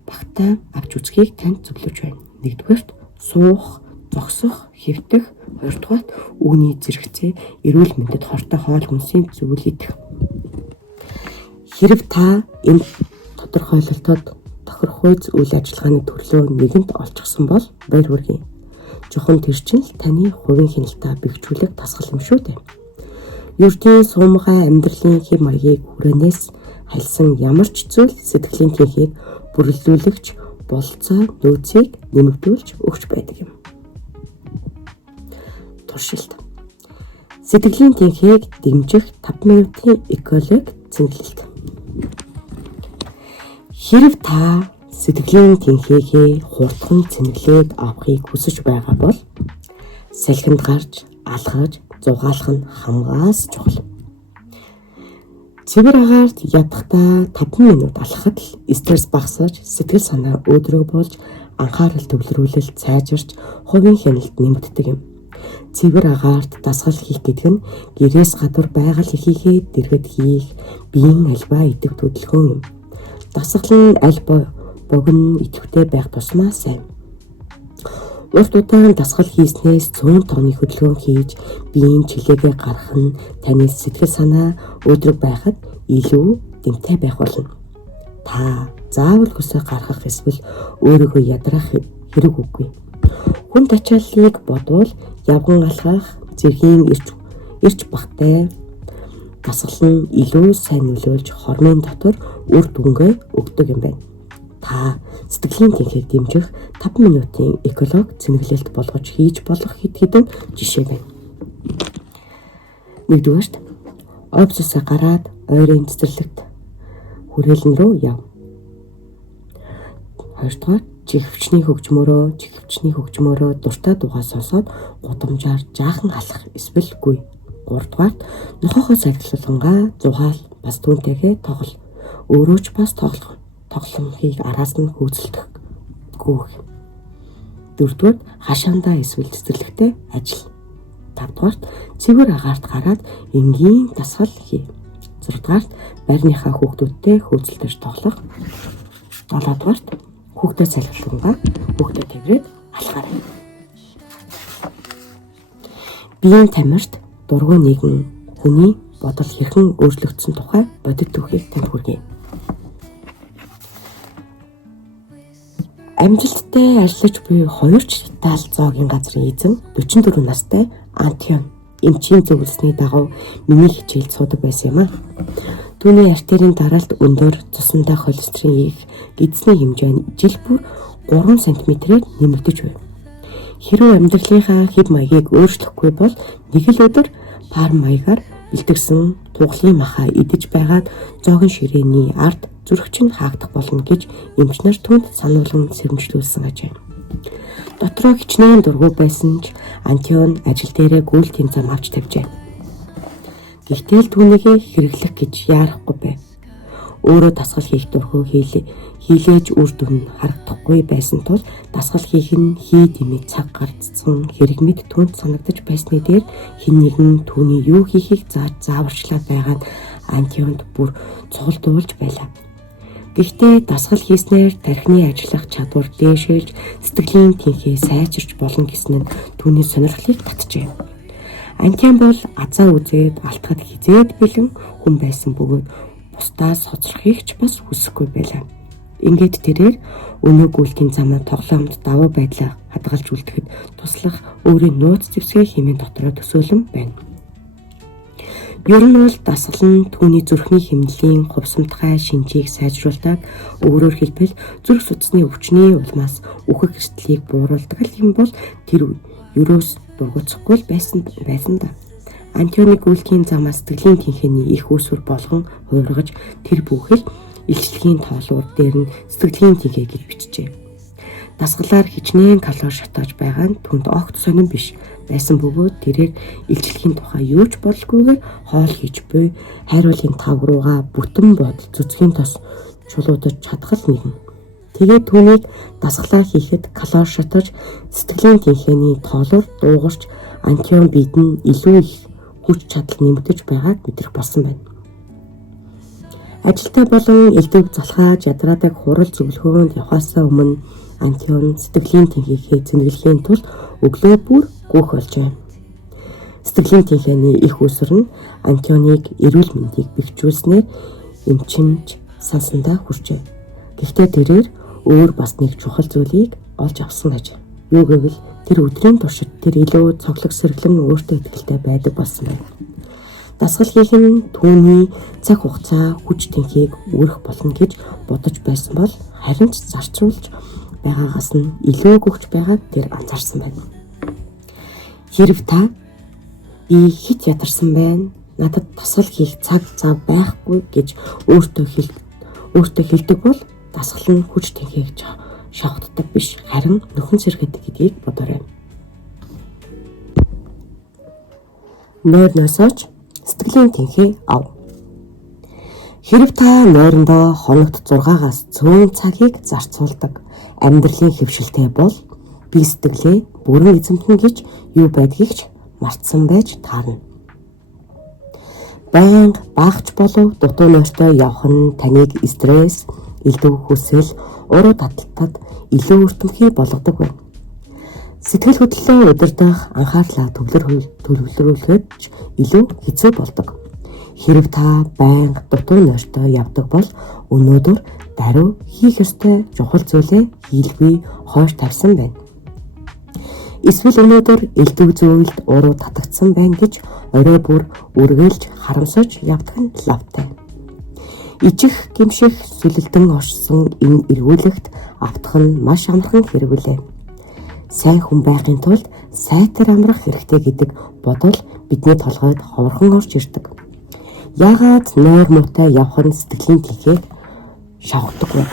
багтаа авч үзхийг танд зөвлөж байна. Нэгдүгээрт суух, зогсох, хэвтэх, хоёрдугаарт үүний зэрэгцээ эрүүл мэндэд хортой хоол хүнсийн зүйл идэх. Хэрв та энэ тодорхойлолтод тохирох үйц үйл ажиллагааны төрлөө нэгэнт олчихсон бол баяр хүргэе. Жохон тэр чинь л таны хувийн хяналтаа бэхжүүлэх дасгал юм шүү дээ. Ердийн суумгай амьдралын хэм маягийг хүрээнээс хальсан ямар ч зүйл сэтгэлийн тэнхийг бүрэлдүүлэгч болцоо нөөцийг нэмэгдүүлж өгч байдаг юм. Туршилт. Сэтгэлийн тэнхийг дэмжих 5 минутын эколог цэнгэлэлт. Хэрв та сэтгэлийн тэнхээгээ хурдхан цэнгэлээд авахыг хүсэж байгаа бол салхинд гарч алхаж зугаалах нь хамгаас чухал. Цэвэр агаарт ядахтаа 5 минут алхахад л стресс багасгаж сэтгэл санаа өөдрөг болж анхаарал төвлөрүүлэлт сайжирч хувийн хяналт нэмэгддэг юм. Цэвэр агаарт дасгал хийх гэдэг нь гэрээс гадуур байгаль ихийхэд дэргэд хийх биеийн альбаа идэв хөдөлгөөн юм. Дасгал нь аль богино идэвхтэй байх тусмаа сайн. Урт удаан дасгал хийснээс 100 тонны хөдөлгөөн хийж биеийн чилээгээ гаргах нь таны сэтгэл санаа өөдрөг байхад илүү дэмтэй байх болно. Та заавал хүсээ гаргах эсвэл өөрийгөө ядраах хэрэг үгүй. Хүн ачааллыг бодвол явган алхах, зэргийн ирч багтай дасгал нь илүү сайн нөлөөлж хормын дотор үр дүнгээ өгдөг юм байна. Та сэтгэлийн тэнхийг дэмжих 5 минутын эколог цэнгэлэлт болгож хийж болох хэд хэдэн жишээ байна. Нэгдүгээрт офисоо гараад ойрын цэцэрлэгт хүрээлэн рүү яв. Хоёрдугаар чихвчний хөгжмөөрөө дуртай дуугаа сонсоод гудамжаар жаахан алах эсвэл гүй. Гуравдугаар нохоохоо сахилуулгангаа зугаал бас түүнтэйгээ тоглол. Өөрөө ч бас тоглоомхийг араас нь хөөцөлдөх гүүх. Дөрөвдүгээр хашаандаа эсвэл цэцэрлэгтээ ажил. 5-дугаарт цэвэр агаарт гараад энгийн дасгал хий. 6-дугаарт байрныхаа хүүхдүүдтэй хөөцөлдөж тоглох. 7-дугаарт хүүхдэд салхилгангаа хүүхдэд тавираад алхаарай. Биеийн тамирт дургүй нэгэн хүний бодол хэрхэн өөрчлөгдсөн тухай бодит түүхийг танд хүргэе. Амжилттай ажиллаж буй 2 ч Итали зоогийн газрын эзэн 44 настай Антион эмчийн зөвлөсний дагуу миний хичээлд суудаг байсан юм а. Түүний артерийн дараалт өндөр, цусндаа холестерин их, эзний хэмжээ нь жил бүр 3 см-ээр нэмэгдэж байв. Хэрвээ амьдралынхаа хэв маягийг өөрчлөхгүй бол нэг л өдөр парм маягаар бэлтгэсэн тугалын махаа идэж байгаад зоогийн ширээний ард зүрх чинь хаагдах болно гэж эмч нар түнд сануулган сэрэмжлүүлсэн ажээ. Дотроо хичнээн дургүй байсан ч Антион ажил дээрээ гүйлтийн зам авч тавьжээ. Гэхдээ л түүнийг хэрэглэх гэж яарахгүй байв. Өөрөө дасгал хийх дургүй хийлээж үр дүн харагдахгүй байсан тул дасгал хийх нь хий дэмий цаг гарцсан хэрэг мэд түнд санагдаж байсны дээр хэн нэгэн түүний юу хийхийг зааварчлаад байгаад Антионд бүр цуглдуулж байлаа. Гэхдээ дасгал хийснээр тархины ажиллах чадвар дээшилж сэтгэлийн тэнхээ сайжирч болно гэсэн нь түүний сонирхлыг татжээ. Антион бол азаа үзээд алтгад хизээд бэлэн хүн байсан бөгөөд бусдаас хоцрохыг ч бас хүсэхгүй байлаа. Ингээд тэрээр өнөө гүйлтийн замаа тоглоомд давуу байдлаа хадгалж үлдэхэд туслах өөрийн нууц зэвсгээ хэмээн дотроо төсөөлөн байна. Ер нь бол дасгал нь түүний зүрхний хэмнэлийн хувьсамтгай шинжийг сайжруулдаг, өөрөөр хэлбэл зүрх судасны өвчний улмаас үхэх эрсдлийг бууруулдаг юм бол тэр ерөөс дургуцахгүй байсан да. Антионы гүйлтийн замаас сэтгэлийн тэнхээний их үүсвэр болгон хуургаж тэр бүхэл илчлэгийн тоолуур дээр нь сэтгэлийн тэнхээ гэж бичжээ. Дасгалаар хичнээн калори шатааж байгаа нь түнд огт сонирн биш байсан бөгөөд тэрээр илчлэгийн тухай юу ч бодлогүйгээр хоол хийж буй хайруулын тав руугаа бүтэн бодол зүцгийн тос чулуудаж чадхал нэгэн. Тэгээд түүнийг дасгалаа хийхэд калори шатаж сэтгэлийн тэнхээний тоолуур дуугарч Антион биед нь илүү их хүч чадал нэмэгдэж байгааг мэдрэх болсон байна. Ажилтай болон элдв залхааж ядраадаг хурал зөвлөхөөнд явахаасаа өмнө Антион сэтгэлийн тэнхээгээ зэнгэлэхийн тулд өглөө бүр гүөх болжээ. Сэтгэлийн тэнхээний их үүсвэр нь Антионыг эрүүл мэндийг бэхжүүлснээр эмчинж сансандаа хүрчээ. Гэхдээ тэрээр өөр бас нэг чухал зүйлийг олж авсан гэж. Юу гэвэл тэр өдрийн туршид тэр илүү цоглог сэргэлэн өөртөө итгэлтэй байдаг болсон байна. Дасгал хийх нь түүний цаг хугацаа хүч тэнхийг өрөх болно гэж бодож байсан бол харин ч зарцуулж байгаагаас нь илүү өгч байгааг тэр анзаарсан байна. Хэрв та би хит ядарсан байна, надад дасгал хийх цаг зав байхгүй гэж өөртөө хэлдэг бол дасгал нь хүч тэнхийг шавхдаг биш, харин нөхөн сэргээдэг гэдгийг бодоорой. Нойрносооч сэтгэлийн тэнхээ ав. Хэрв та нойрондоо хоногт 6-аас 100 цагийг зарцуулдаг амьдралын хөвшилтэй бол би сэтгэлээ бүрэн эзэмтэн гэж юу байдгийг ч мартсан байж таарна. Байнга багч болов дутуу нойртой явах нь таныг стресс, элдв хүсэл, уруу таталтад илүү өртөмхий болгодог байна. Сэтгэл хөдлөлөө удирдах анхаарлаа төвлөрүүлэхэд илүү хэцүү болдог. Хэрэв та байнга дутуу нойртой явдаг бол өнөөдөр даруй хийх ёстой чухал зүйлээ хийлгүй хойш тавьсан байна. Эсвэл өнөөдөр элдв зүйлд уруу татагдсан байна гэж орой бүр үргэлж харамсаж явдаг нь лавтай. Ижих гимших сүлэлдэн оршсон энэ эргүүлэгт автах нь маш амархан хэрэгвэлээ. Сайн хүн байхын тулд сайтар амрах хэрэгтэй гэдэг бодол бидний толгойд ховорхон орж ирдэг. Яагаад нойр муутай явах нь сэтгэлийн тэнхээ шавхдаг вэ?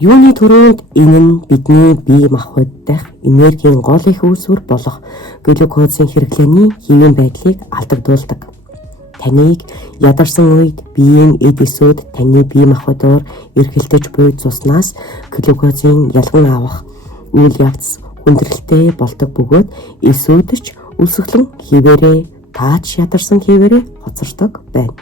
Юуны төрөнд энэ нь бидний бие махбод дах энергийн гол их үүсвэр болох глюкозын хэрэглээний хэвийн байдлыг алдагдуулдаг. Таныг ядарсан үед биеийн эд эсүүд таны бие махбодоор эргэлдэж буй цуснаас глюкозын ялган авах үйл явц хүндрэлтэй болдог бөгөөд эсүүдч өсөглөн хിവэрээ таач ядарсан хിവэрээ хоцордог байна.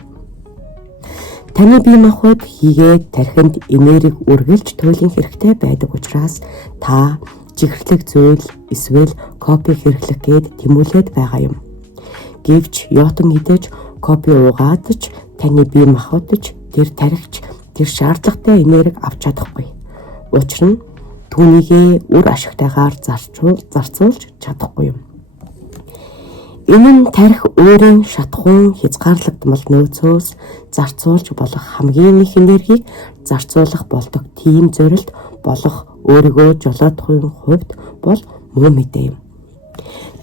Таны бие махбод хийгээд тархинд энерги үргэлж туйлын хэрэгтэй байдаг учраас та чихэрлэг зүйл эсвэл кофе хэрэглэх гээд тэмүүлээд байгаа юм. Гэвч йотон идэж кофе уугаад ч таны бие махбодч тэр тархич тэр шаардлагатай энерги авч чадахгүй. Учир нь түүнийгээ үр ашигтайгаар зарцуулж чадахгүй юм. Энэ нь тархи өөрийн шатхуун хязгаарлагдмал нөөцөөс зарцуулж болох хамгийн их энергийг зарцуулах болдог тийм зорилт болох өөрийгөө жолоодохын хувьд бол муу мэдээ юм.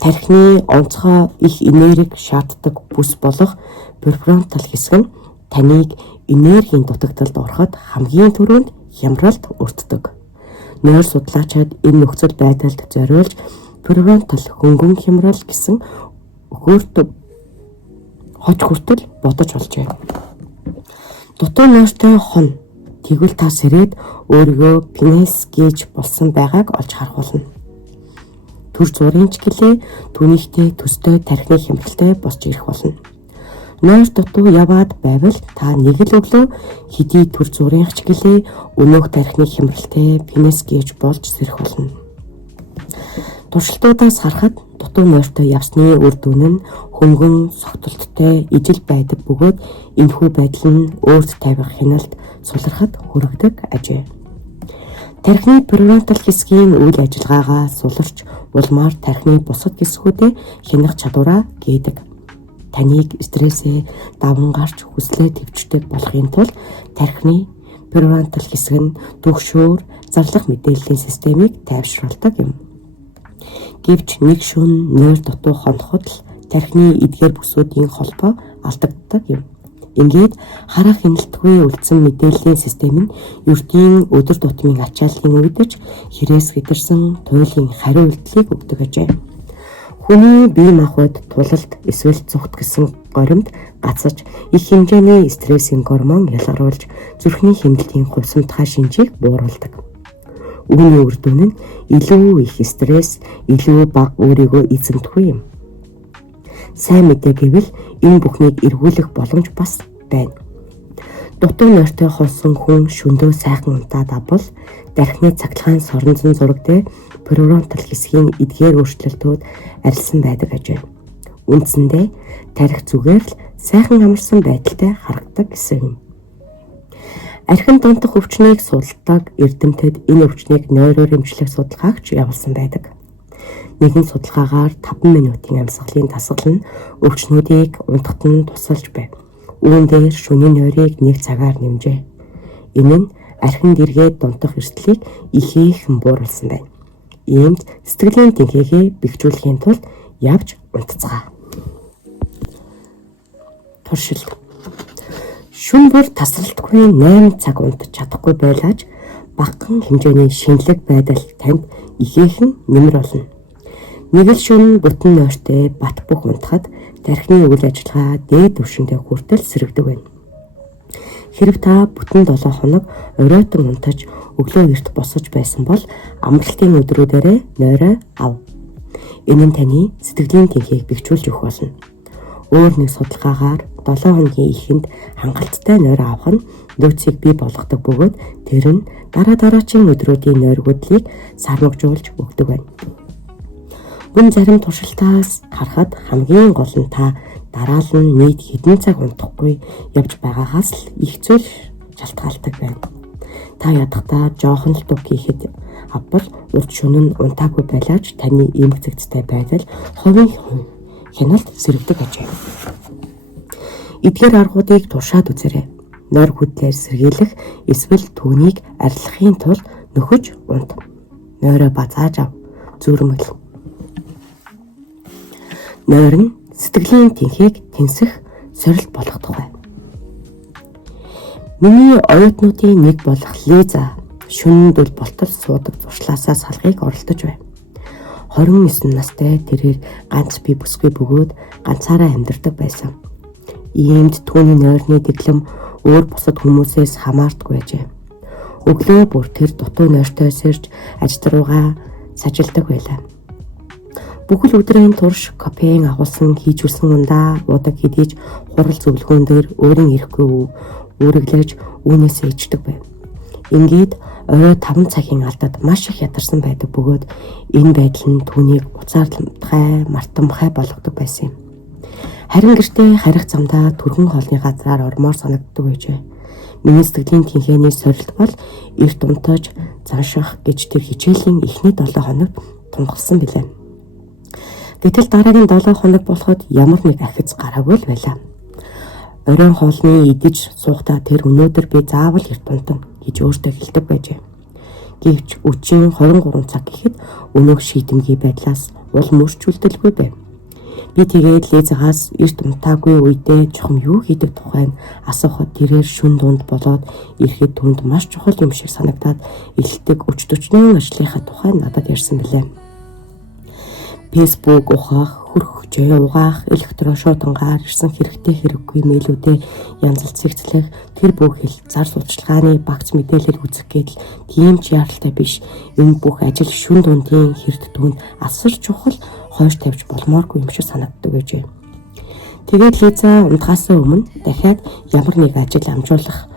Тархины онцгой их энерги шаарддаг бүс болох префронтал хэсэг нь таныг энергийн дутагдалд ороход хамгийн түрүүнд хямралд өртдөг. Нойр судлаачид энэ нөхцөл байдалд зориулж префронтал хөнгөн хямрал гэсэн хоч хүртэл бодож болжээ. Дутуу нойртой хон тэгвэл та сэрээд өөрийгөө пенис гэж болсон байгааг олж харах болно. Түр зургийн ч гэлээ түүнийхтэй төстэй тархины хямралтай босч ирэх болно. Нойр дутуу яваад байвал та нэг л өглөө хэдий түр зургийн ч гэлээ өнөөх тархины хямралтай пенис гэж болж сэрэх болно. Туршилтуудаас харахад дутуу нойртой явсны үр дүн нь хөнгөн согтолттой ижил байдаг бөгөөд энэхүү байдал нь өөрт тавих хяналт сулрахад хүргэдэг ажээ. Тархины префронтал хэсгийн үйл ажиллагаагаа суларч улмаар тархины бусад хэсгүүдэд хянах чадвараа гээдэг. Таныг стрессээ даван гарч хүслээ төвчдөг болохын тулд тархины префронтал хэсэг нь төгшөөр зарлах мэдээллийн системийг тайвшруулдаг юм. Гэвч нэг шөнө нойр дутуу хоноход л тархины эдгээр бүсүүдийн холбоо алдагддаг юм. Ингээд хараа хяналтгүй үлдсэн мэдээллийн систем нь ердийн өдөр тутмын ачааллын үедж хэрээс хэтэрсэн туйлын хариу үйлдэлийг өгдөг ажээ. Хүний бие махбод тулалд эсвэл зүгт гэсэн горимд гацаж их хэмжээний стрессийн гормон ялгаруулж зүрхний хэмнэлтийн хувьсамтгай шинжийг бууруулдаг. Үүний үр дүн нь илүү их стресс, илүү бага өөрийгөө эзэмдэхгүй юм. Сайн мэдээ гэвэл энэ бүхнийг эргүүлэх боломж бас байна. Дутуу нойртой хоосон хүн шөндөө сайхан унтаад авбал дархны цахилгаан соронзон зурагтай префронтал хэсгийн эдгээр өөрчлөлтүүд арилсан байдаг ажээ. Үндсэндээ тархи зүгээр л сайхан амарсан байдалтай харагддаг гэсэн юм. Архин донтох өвчнийг судалдаг эрдэмтэд энэ өвчнийг нойроор эмчлэх судалгаагч явуулсан байдаг. Нэгэн судалгаагаар 5 минутын амьсгалын дасгал нь өвчнүүдийг унтахад нь тусалж байв. Үүн дээр шөнийн нойрыг 1 цагаар нэмжээ. Энэ нь архинд эргээд донтох эрсдлийг ихээхэн бууруулсан байна. Иймд сэтгэлийн тэнхээгээ бэхжүүлэхийн тулд явж унтцгаа. Туршил. Шүн бүр тасралтгүй 8 цаг унтаж чадахгүй байлаач багахан хэмжээний шинэлэг байдал танд ихээхэн нэмэр болно. Нэг л шөнө бүтэн нойртой бат бөх унтахад тархины үйл ажиллагаа дээд түвшиндээ хүртэл сэргдэг байна. Хэрэв та бүтэн 7 хоног оройтон унтаж өглөө эрт босож байсан бол амралтын өдрүүдээрээ нойроо ав. Энэ нь таны сэтгэлийн тэнхийг бэхжүүлж өгөх болно. Өөр нэг судалгаагаар 7 хоногийн эхэнд хангалттай нойр авах нь нөөцийг бий болгодог бөгөөд тэр нь дараагийн өдрүүдийн нойргуудлыг сармагжуулж өгдөг байна. Мөн зарим туршилтаас харахад хамгийн гол нь та дараал нь нийт хэдэн цаг унтахгүй явж байгаагаас л их зүйл шалтгаалдаг байна. Та ядахтаа жоохон л дуг хийхэд авбал урд шөнө нь унтаагүй байлаач таны эмгцэгцтэй байдал хувийн хяналт сэргдэг ажээ. Эдгээр аргуудыг туршаад үзээрэй. Нойр хүдлээр сэргийлэх эсвэл түүнийг арилгахын тулд нөхөж унт. Нойроо базааж ав. Зүрмэл. Нойр нь сэтгэлийн тэнхийг тэнсэх сорилт болох тухай. Миний оюутнуудын нэг болох Лиза шөнөнд үл болтол суудаг зуршлаасаа салхийг оролдож байв. 29 настай тэрээр ганц бие бүсгүй бөгөөд ганцаараа амьдардаг байсан. Иймд түүний нойрны дэглэм өөр бусад хүмүүсээс хамаардаггүй ажээ. Өглөө бүр тэр дутуу нойртой сэрж ажил руугаа сажилдаг байлаа. Бүхэл өдрийн турш кофеин агуулсан хийжүүлсэн ундаа удаг хэдийж хурал зөвлөгөөн дээр өөрийн ирэхгүй үүрэглэж үүнээсээ ичдэг байв. Ингээд орой 5 цагийн алдад маш их ядарсан байдаг бөгөөд энэ байдал нь түүнийг уцаардамхай, мартамхай болгодог байсан юм. Харин гэртээ харих замдаа түргэн хоолны газраар ормоор санагддаг байжээ. Миний сэтгэлийн тэнхээний сорилт бол эрт унтаж занших гэж тэр хичээлийн эхний 7 хоногт тунгалсан билээ. Гэтэл дараагийн 7 хоног болоход ямар нэг ахиц гараагүй л байлаа. Оройн хоолны идэж суухдаа тэр өнөөдөр би заавал эрт унтан гэж өөртөө хэлдэг байжээ. Гэвч өчийн 23 цаг гэхэд өнөөх шийдэмгий байдлаас уул мөрчүүлдэлгүй байв. Би тэгээд Лизагаас эрт унтаагүй үедээ чухам юу хийдэг тухай асуухад тэрээр шүн дунд болоод ирэхэд түнд маш чухал юм шиг санагдаад илтэг өчтөчнөн ажлынхаа тухай надад ярьсан билээ. Facebook ухаах, хөргөжөө угаах, электрон шуудангаар ирсэн хэрэгтэй хэрэггүй мэйлүүдээ янзалт сэгцлэх, тэр бүх хэл зар сурталчилгааны багц мэдээлэл үзэх гэдэл тийм ч яаралтай биш. Энэ бүх ажил шүн дундын хэрд түнд асар чухал хойш тавьж болмооргүй юм шиг санагддаг байжээ. Тэгээд Лиза унтахаасаа өмнө дахиад ямар нэг ажил амжуулах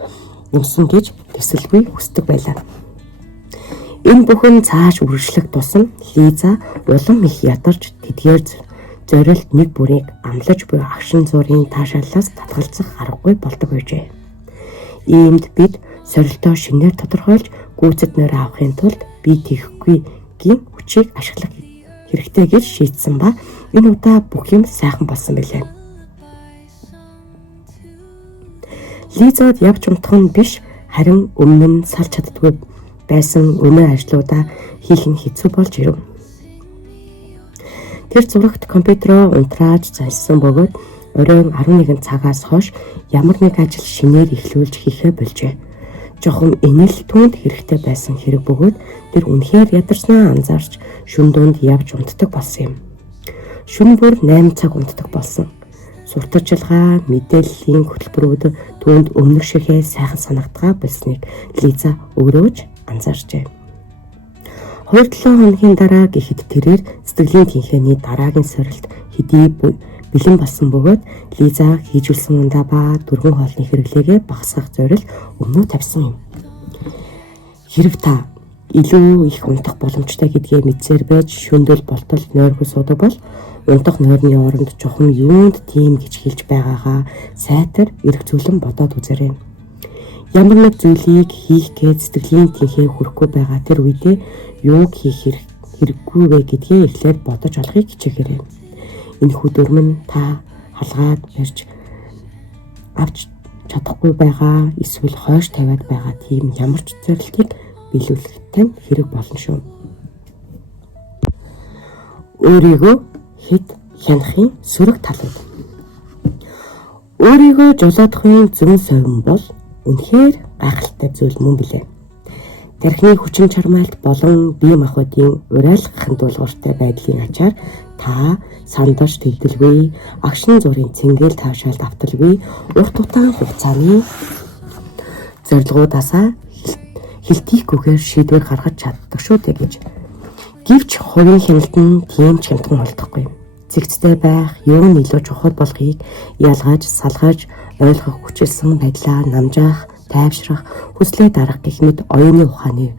юмсан гэж төсөлгүй хүсдэг байлаа. Энэ бүхэн цааш үргэлжлэх тусам Лиза улам их ядарч тэдгээр зорилт нэг бүрийг амлаж буй агшин зургийн таашааллаас татгалзах аргагүй болдог байжээ. Иймд бид сорилтоо шинээр тодорхойлж гүйцэд нойр авахын тулд би тийхгүйгийн хүчийг ашиглах хэрэгтэй гэж шийдсэн ба энэ удаа бүх юм сайхан болсон билээ. Лизад явж унтах нь биш, харин өмнө нь салж чаддгүй байсан өмнө ажлуудаа хийх нь хэцүү болж ирэв. Тэр зурагт компьютероо унтрааж залсан бөгөөд оройн 11 цагаас хойш ямар нэг ажил шинээр эхлүүлж хийхээ болжээ. Жохон инээл түнд хэрэгтэй байсан хэрэг бөгөөд тэр үнэхээр ядарснаа анзаарч шүн дунд явж унтдаг болсон юм. Шүн бүр 8 цаг унтдаг болсон. Сурталчилгаа, мэдээллийн хөтөлбөрүүд түүнд өмнөх шигээ сайхан санагдгаа болсныг Лиза өөрөөж анзаарчээ. 2-7 хоногийн дараа гэхэд тэрээр сэтгэлийн тэнхээний дараагийн сорилт хэдий бэлэн болсон бөгөөд Лиза хийжүүлсэн ундаа ба дөрвөн хоолны хэрэглээгээ багасгах зорилт өмнөө тавьсан юм. Хэрв та илүү их унтах боломжтой гэдгээ мэдсээр байж шөндөл болтол нойргүй суудаг бол унтах нойрны оронд чухам юунд тийм гэж хэлж байгаагаа сайтар эргцүүлэн бодоод үзээрэй. Ямар нэг зүйлийг хийх гэж сэтгэлийн тэнхээ хүрэхгүй байгаа тэр үедээ юуг хийх хэрэггүй вэ гэдгээ эхлээд бодож олохыг хичээгээрэй. Энэ хөдөлмөр та халгаад барьж авч чадахгүй байгаа эсвэл хойш тавиад байгаа тийм ямар ч зорилтыг биелүүлэхэд хэрэг болно шүү. Өөрийгөө хэд хянахын сөрөг талууд. Өөрийгөө жолоодохын зөв совин бол үнэхээр гайхалтай зүйл мөн билээ. Тархины хүчин чармайлт болон бие махбодын уриалгахын дуулууртай байдлын ачаар та сандаж төвдөлгүй, агшин зургийн цэнгэл таашаалд авталгүй, урт удаан хугацааны зорилгуудаасаа хилтийхгүйгээр шийдвэр гаргаж чаддаг шүү дээ гэж. Гэвч хувийн хяналт нь тийм ч хямдхан болдохгүй. Зэгцтэй байх, юу нь илүү чухал болохыг ялгаж, салгаж, ойлгох хүчилсэн байдлаа намжаах, тайвшрах, хүслээ дарах гэх мэт оюуны ухааны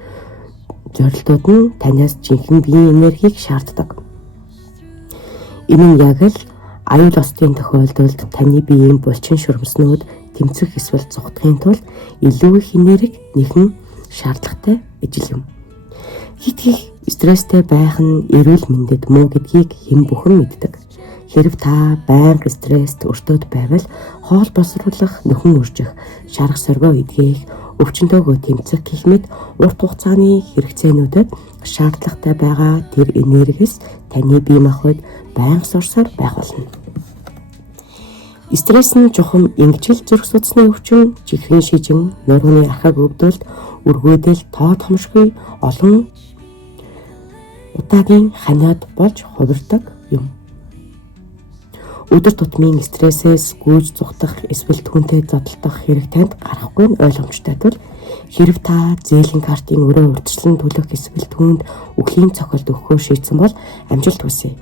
зорилтууд нь танаас жинхэнэ биеийн энергийг шаарддаг. Энэ нь яг л Аюул остын тохиолдолд таны биеийн булчин шурамснууд тэмцэх эсвэл зугдахын тулд илүү их энерги нэхэн шаардлагатай ижил юм. Хит их стресстэй байх нь эрүүл мэндэд муу гэдгийг хэн бүхэн мэддэг. Хэрв та байнга стресст өртөөд байвал хоол боловсруулах, нөхөн үржих, шарах соргоо идэх, өвчнөөгөө тэмцэх гэх мэт урт хугацааны хэрэгцээнүүдэд шаардлагатай байгаа тэр энергис таны бие махбод байнга сурсаар байх болно. Стресс нь чухам ингэжил зүрх судасны өвчин, чихрийн шижин, нурууны архаг өвдөлт, өргөдөл, тоод хомшгүй олон удаагийн ханиад болж хувирдаг юм. Өдөр тутмын стрессээс гүйж зүгтах эсвэл түүнтэй зодтолдох хэрэг танд гарахгүй нь ойлгомжтой тул хэрв та зээлийн картын өрөө урьдчилан төлөх эсвэл түүнд өглийн цохилт өгөхөөр шийдсэн бол амжилт хүсье.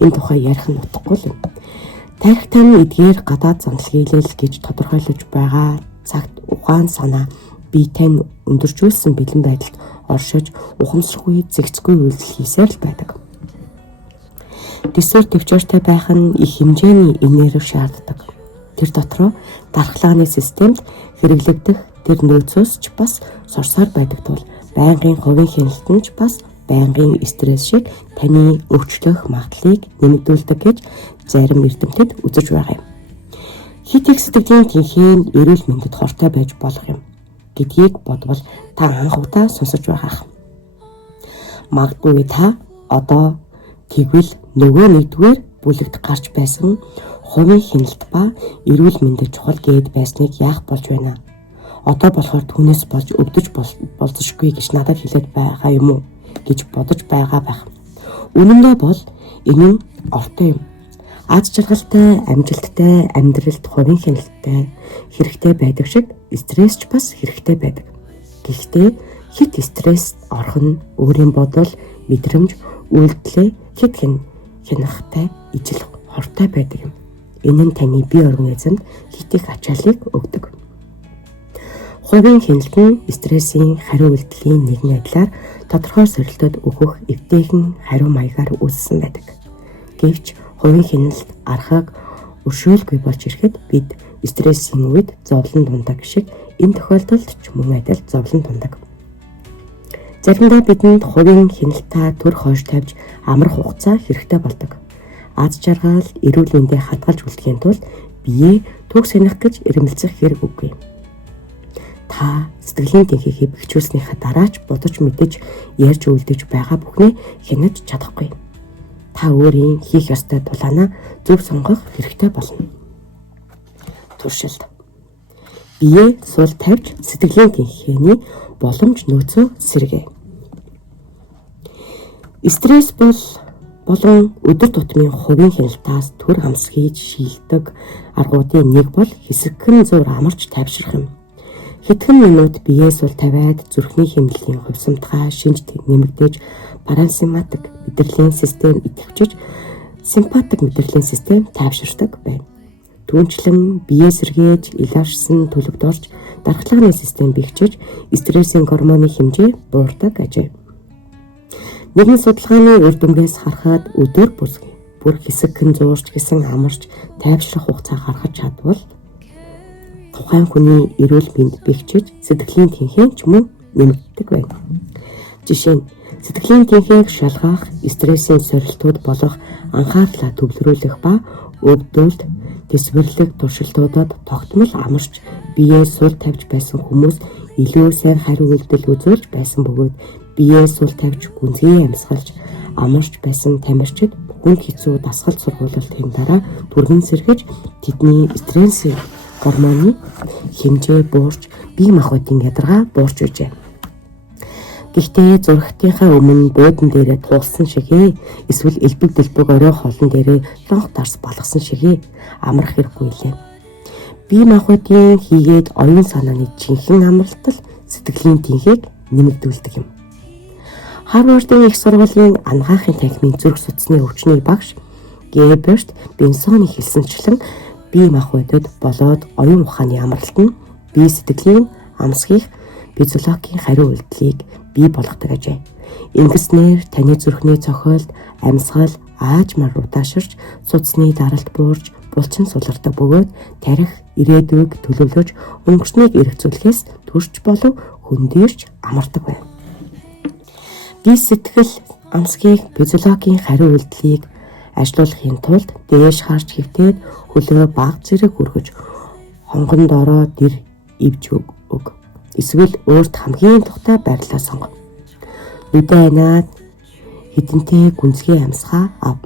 Энэ тухай ярих нь утгагүй юм. Тарих тань эдгээр гадаад зандлгийлэл гэж тодорхойлож байгаа цагт ухаан санаа бие тань өндөржүүлсэн бэлэн байдалд оршиж ухамсаргүй зэгцгүй үйлдэл хийсээр л байдаг. Төсвөр төвчөртэй байх нь их хэмжээний энерги шаарддаг. Тэр дотроо дархлааны системд хэрэглэгдэх тэр нөөцөөс ч бас сорсоор байдаг тул байнгын хувийн хяналт нь ч бас байнгын стресс шиг таны өвчлөх магадлалыг нэмэгдүүлдэг гэж зарим эрдэмтэд үзэж байгаа юм. Хит их сэтгэлийн тэнхээ нь эрүүл мэндэд хортой байж болох юм гэдгийг бодвол та анх удаа сонсож байгаах. Магадгүй та одоо тэгвэл нөгөө нэгдүгээр бүлэгт гарч байсан хувийн хяналт ба эрүүл мэндэд чухал гээд байсныг яах болж байна. Одоо болохоор түүнээс болж өвдөж болзошгүй гэж надад хэлээд байгаа юм уу гэж бодож байгаа байх. Үнэн дээр бол энэ нь ортой юм. Аз жаргалтай, амжилттай амьдралд хувийн хяналттай хэрэгтэй байдаг шиг стресс ч бас хэрэгтэй байдаг. Гэхдээ хит стресс орох нь өөрийн бодол, мэдрэмж, үйлдэлээ хит хянахтай ижил хортой байдаг юм. Энэ нь таны бие организмд хит их ачааллыг өгдөг. Хувийн хяналт нь стрессийн хариу үйлдэлийн нэгэн адилаар тодорхой сорилтод өгөх эвтэйхэн хариу маягаар үүссэн байдаг. Гэвч хувийн хяналт архаг өршөөлгүй болж ирэхэд бид стрессийн үед зовлон дундаг шиг энэ тохиолдолд ч мөн адил зовлон дундаг. Заримдаа бидэнд хувийн хяналтаа төр хойш тавьж амрах хугацаа хэрэгтэй болдог. Аз жаргал, эрүүл мэндэ хадгалж үлдэхийн тулд бие төг санах гэж эрмэлзэх хэрэг үгүй. Та сэтгэлийн тэнхээгээ бэхжүүлснийхаа дараа ч бодож мэдэж ярьж үлдэж байгаа бүхнээ хянаж чадахгүй. Та өөрийн хийх ёстой дулаанаа зөв сонгох хэрэгтэй болно. Туршилт. Бие сул тавьж сэтгэлийн тэнхээний боломж нөөцөө сэргэе. Стресс болон өдөр тутмын хувийн хяналтаас төр хамс хийж шилдэг аргуудын нэг бол хэсэгхэн зур амарч тайвшрах юм. Хэдхэн минут бие сул тавиад зүрхний хэмнэлийн хувьсамтгай шинж нэмэгдэж парасимпатик мэдрэлийн систем идэвхжиж симпатик мэдрэлийн систем тайвширдаг байна. Түүнчлэн бие сэргээж илэрсэн төлөвд орж дархлааны систем бэхжиж стрессийн гормоны хэмжээ буурдаг ажээ. Нэгэн судалгааны үр дүнгээс харахад өдөр бүр хэсэгхэн зуурч гэсэн амарч тайвшрах хугацаа гаргаж чадвал тухайн хүний эрүүл мэнд бэхжиж сэтгэлийн тэнхээ ч мөн нэмэгддэг байна. Жишээ нь сэтгэлийн тэнхээг шалгах, стрессийн сорилтууд болох анхаарлаа төвлөрүүлэх ба өвдөлт, тэсвэрлэх туршилтуудад тогтмол амарч бие сул тавьж байсан хүмүүс илүү сайн хариу үйлдэл үзүүлж байсан бөгөөд бие сул тавьж гүнзгий амьсгалж амарч байсан тамирчид хүнд хэцүү дасгал сургуулалтын дараа түргэн сэргэж тэдний стрессийн гормоны хэмжээ буурч бие махбодын ядаргаа буурч үжээ. Гэхдээ зурагтынхаа өмнө буудан дээрээ туулсан шигээ эсвэл элбэг дэлбэг орой холон дээрээ лонх дарс балгасан шигээ амрах хэрэггүй лээ. Бие махбодын хийгээд оюун санааны жинхэнэ амралтал сэтгэлийн тэнхээг нэмэгдүүлдэг юм. Харвардын их сургуулийн анагаахын танхимын зүрх судасны өвчний багш Герберт Бенсоны хэлсэнчлэн бие махбодод болоод оюун ухааны амралт нь бие сэтгэлийн амсгих физиологийн хариу үйлдэлийг бий болгодог ажээ. Ингэснээр таны зүрхний цохилт, амьсгал, аажмаар удааширч судасны даралт буурж булчин сулардаг бөгөөд тарих ирээдүйг төлөвлөж өнгөрснийг эргцүүлэхээс төрж болов хөндөрч амардаг байв. Би сэтгэл амсгийн физиологийн хариу үйлдэлийг ажилуулахын тулд дээш харж хөвтөөд хөлөө баг зэрэг үргэж хонгон доороо дэр ивж өг. Эсвэл өөрт хамгийн тухтай байрлаа сонго. Нүдэ анаад хідэнтэй гүнзгий амсгаа ав.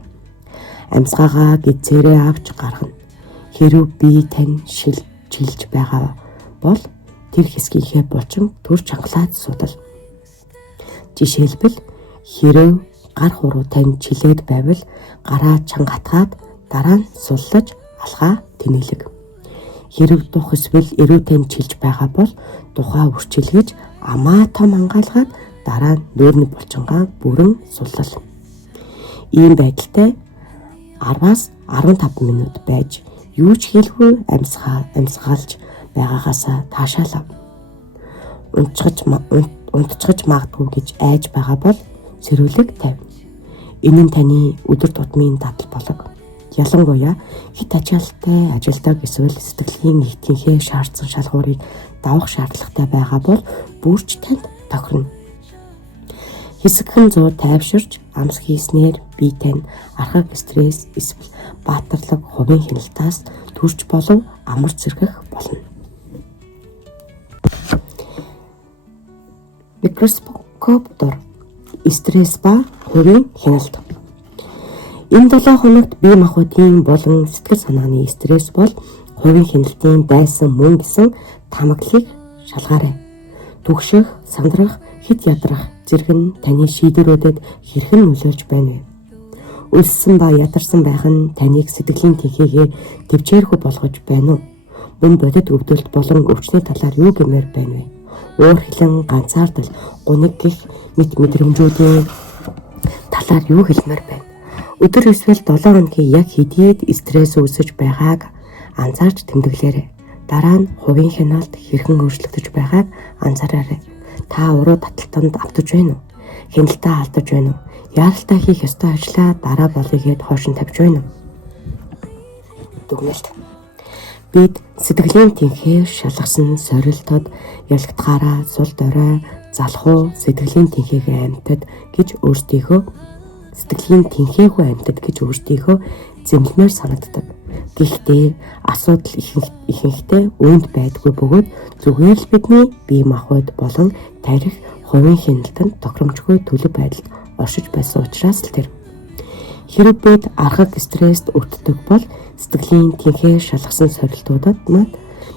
Амсгаагаа гэцээрээ авч гаргана. Хэрв би тань шилж байгаа бол тэр хэсгийнхээ булчин төр чангалаад судал. Жишээлбэл хэрв гар хуруу тань чилээд байвал гараа чангатгаад дараа нь суллаж алхаа тэнэлэг. Хэрв дух эсвэл эрүү тань чилж байгаа бол тухаа үрчилгэж амаа том ангаалгаад дараа нь нүүрний булчингаа бүрэн суллал. Ийм байдалтай 10-аас 15 минут байж юу ч хийлгүй амсгаалж байгаагаасаа таашаалав. Унтчихж магадгүй гэж айж байгаа бол сэрүүлэг тавь. Энэ нь таны өдөр тутмын дадал болог. Ялангуяа хит ачаалттай ажилдаг эсвэл сэтгэлийн нэгтгэхээ шаардсан шалгуурыг давах шаардлагатай байгаа бол бүрч танд тохирно. Хэсэгхэн зур тайвширч амс хийснээр бие тань архаг стресс эсвэл баатарлаг хувийн хяналтаас төрж болов амар зэрэгэх болно. Микроскоп дор стресс ба хувийн хяналт. Энэ 7 хоногт бие махбодын болон сэтгэл санааны стресс бол хувийн хяналтын дайсан мөн гэсэн тамаглалыг шалгаарай. Түгших, сандрах, хит ядрах зэрэг нь таны шийдвэрүүдэд хэрхэн нөлөөлж байна вэ? Өлссөн ба ядарсан байх нь таныг сэтгэлийн тэнхээгээ төвчээрхүү болгож байна уу? Мөн бодит өвдөлт болон өвчний талаар юу гэмээр байна вэ? Уур хилэн, ганцаардал, гуниг гэх мэт мэдрэмжүүдийн талаар юу хэлмээр байна? Өдөр эсвэл 7 хоногийн яг хэдийд стресс үүсэж байгааг анзаарч тэмдэглээрэй. Дараа нь хувийн хяналт хэрхэн өөрчлөгдөж байгааг анзаараарай. Та уруу таталтанд автаж байна уу? Хяналтаа алдаж байна уу? Яаралтай хийх ёстой ажлаа дараа болгогээд хойш нь тавьж байна уу? Дүгнэлт. Бид сэтгэлийн тэнхээ шалгасан сорилтод ялгдахаараа сул дорой залхуу сэтгэлийн тэнхээгээ амьтад гэж өөрсдийнхөө зэмлэмээр санагддаг. Гэхдээ асуудал ихэнхдээ үүнд байдгүй бөгөөд зүгээр л бидний бие махбод болон тарих хувийн хяналтанд тохиромжгүй төлөв байдалд оршиж байсан учраас л тэр. Хэрэг бид архаг стресст өртдөг бол сэтгэлийн тэнхээ шалгасан сорилтуудад мад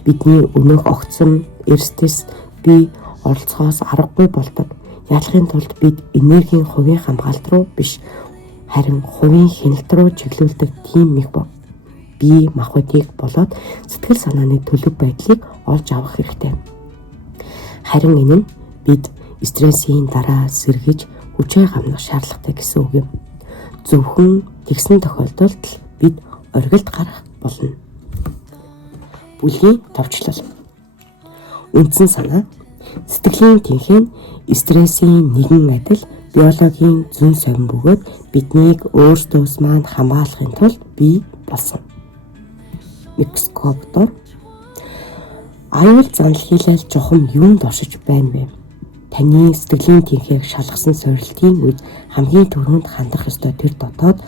бидний өнөөх огцом эрсдэс бие оролцохоос аргагүй болдог. Ялахын тулд бид энергийн хувийн хамгаалалт руу биш харин хувийн хяналт руу чиглүүлдэг тийм их бие махбодыг болоод сэтгэл санааны төлөв байдлыг олж авах хэрэгтэй. Харин энэ нь бид стрессийн дараа сэргэж хүчээ гамнах шаардлагатай гэсэн үг юм. Зөвхөн тэгсэн тохиолдолд бид оргилд гарах болно. Бүлгийн товчлол. Үндсэн санаа. Сэтгэлийн тэнхээ нь стрессийн нэгэн адил биологийн зүүн совин бөгөөд биднийг өөрсдөөс маань хамгаалахын тулд бий болсон. Микроскоп дор аюул занал хийлэл жохом юунд оршиж байна вэ? Таны сэтгэлийн тэнхээг шалгасан сорилтын үед хамгийн түрүүнд хандах ёстой тэр дотоод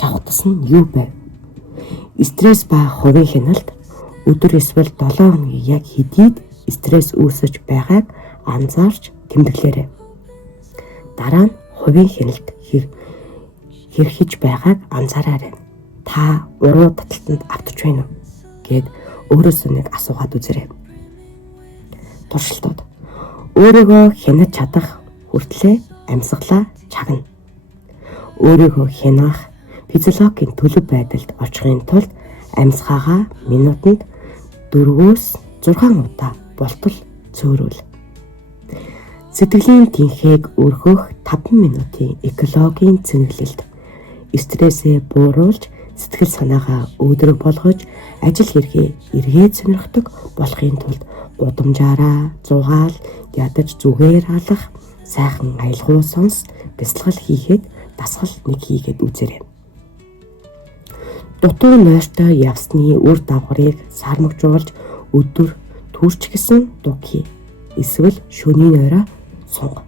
чавхтас нь юу байв? Стресс ба хувийн хяналт өдөр эсвэл 7 хоногийн яг хэдийд стресс үүсэж байгааг анзаарч тэмдэглээрэй. Дараа нь хувийн хяналт хэрхэж байгааг анзаараарай. Та уруу таталтанд автаж байна уу гэд өөрөөсөө нэг асуугаад үзээрэй. Туршилтууд. Өөрийгөө хянаж чадах хүртлээр амьсгалаа чагна. Өөрийгөө хянах физиологийн төлөв байдалд очихын тулд амьсгаагаа минутанд 4-өөс 6 удаа болтол цөөрүүл. Сэтгэлийн тэнхээг өргөх 5 минутын экологийн цэнэглэлд стрессээ бууруулж сэтгэл санаагаа өөдрөг болгож ажил хэрэгээ эргээд сонирхдог болохын тулд гудамжаараа зугаал ядаж зүгээр алах сайхан аялгау сонс бясалгал хийгээд дасгал нэг хийгээд үзээрэй. Дутуу нойртой явсны үр дагаврыг сармагжуулж өдөр төрч гисэн дуг хий. Эсвэл шөнийн орой сунг.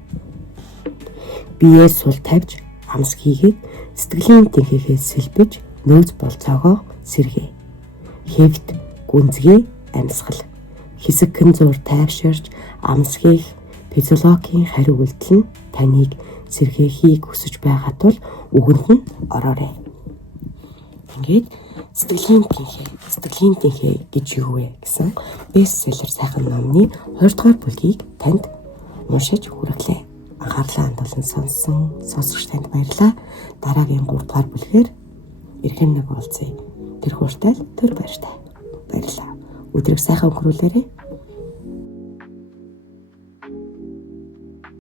Биеэ сул тавьж амс хийгээд сэтгэлийн тэнхээхээ сэлбэж нөөц болцоогоо сэргээ. Хэвд гүнзгий амьсгал. Хэсэгхэн зур тайвширч амс хийх физиологийн хариу үйлдэл нь таныг сэргээхийг хүсэж байгаа тул үгэнд нь ороорой. Ингээд сэтгэлийн тэнхээ гэж юу вэ гэсэн бестселлер сайхан номны 2 дугаар бүлгийг танд уншиж хүргэлээ. Анхаарлаа хандуулан сонссон сонсогч танд баярлалаа. Дараагийн 3 дугаар бүлгээр эрхэм нэг уулзъя. Тэр хууртай, тэр баяртай. Баярлалаа. Өдрийг сайхан өнгөрүүлээрэй.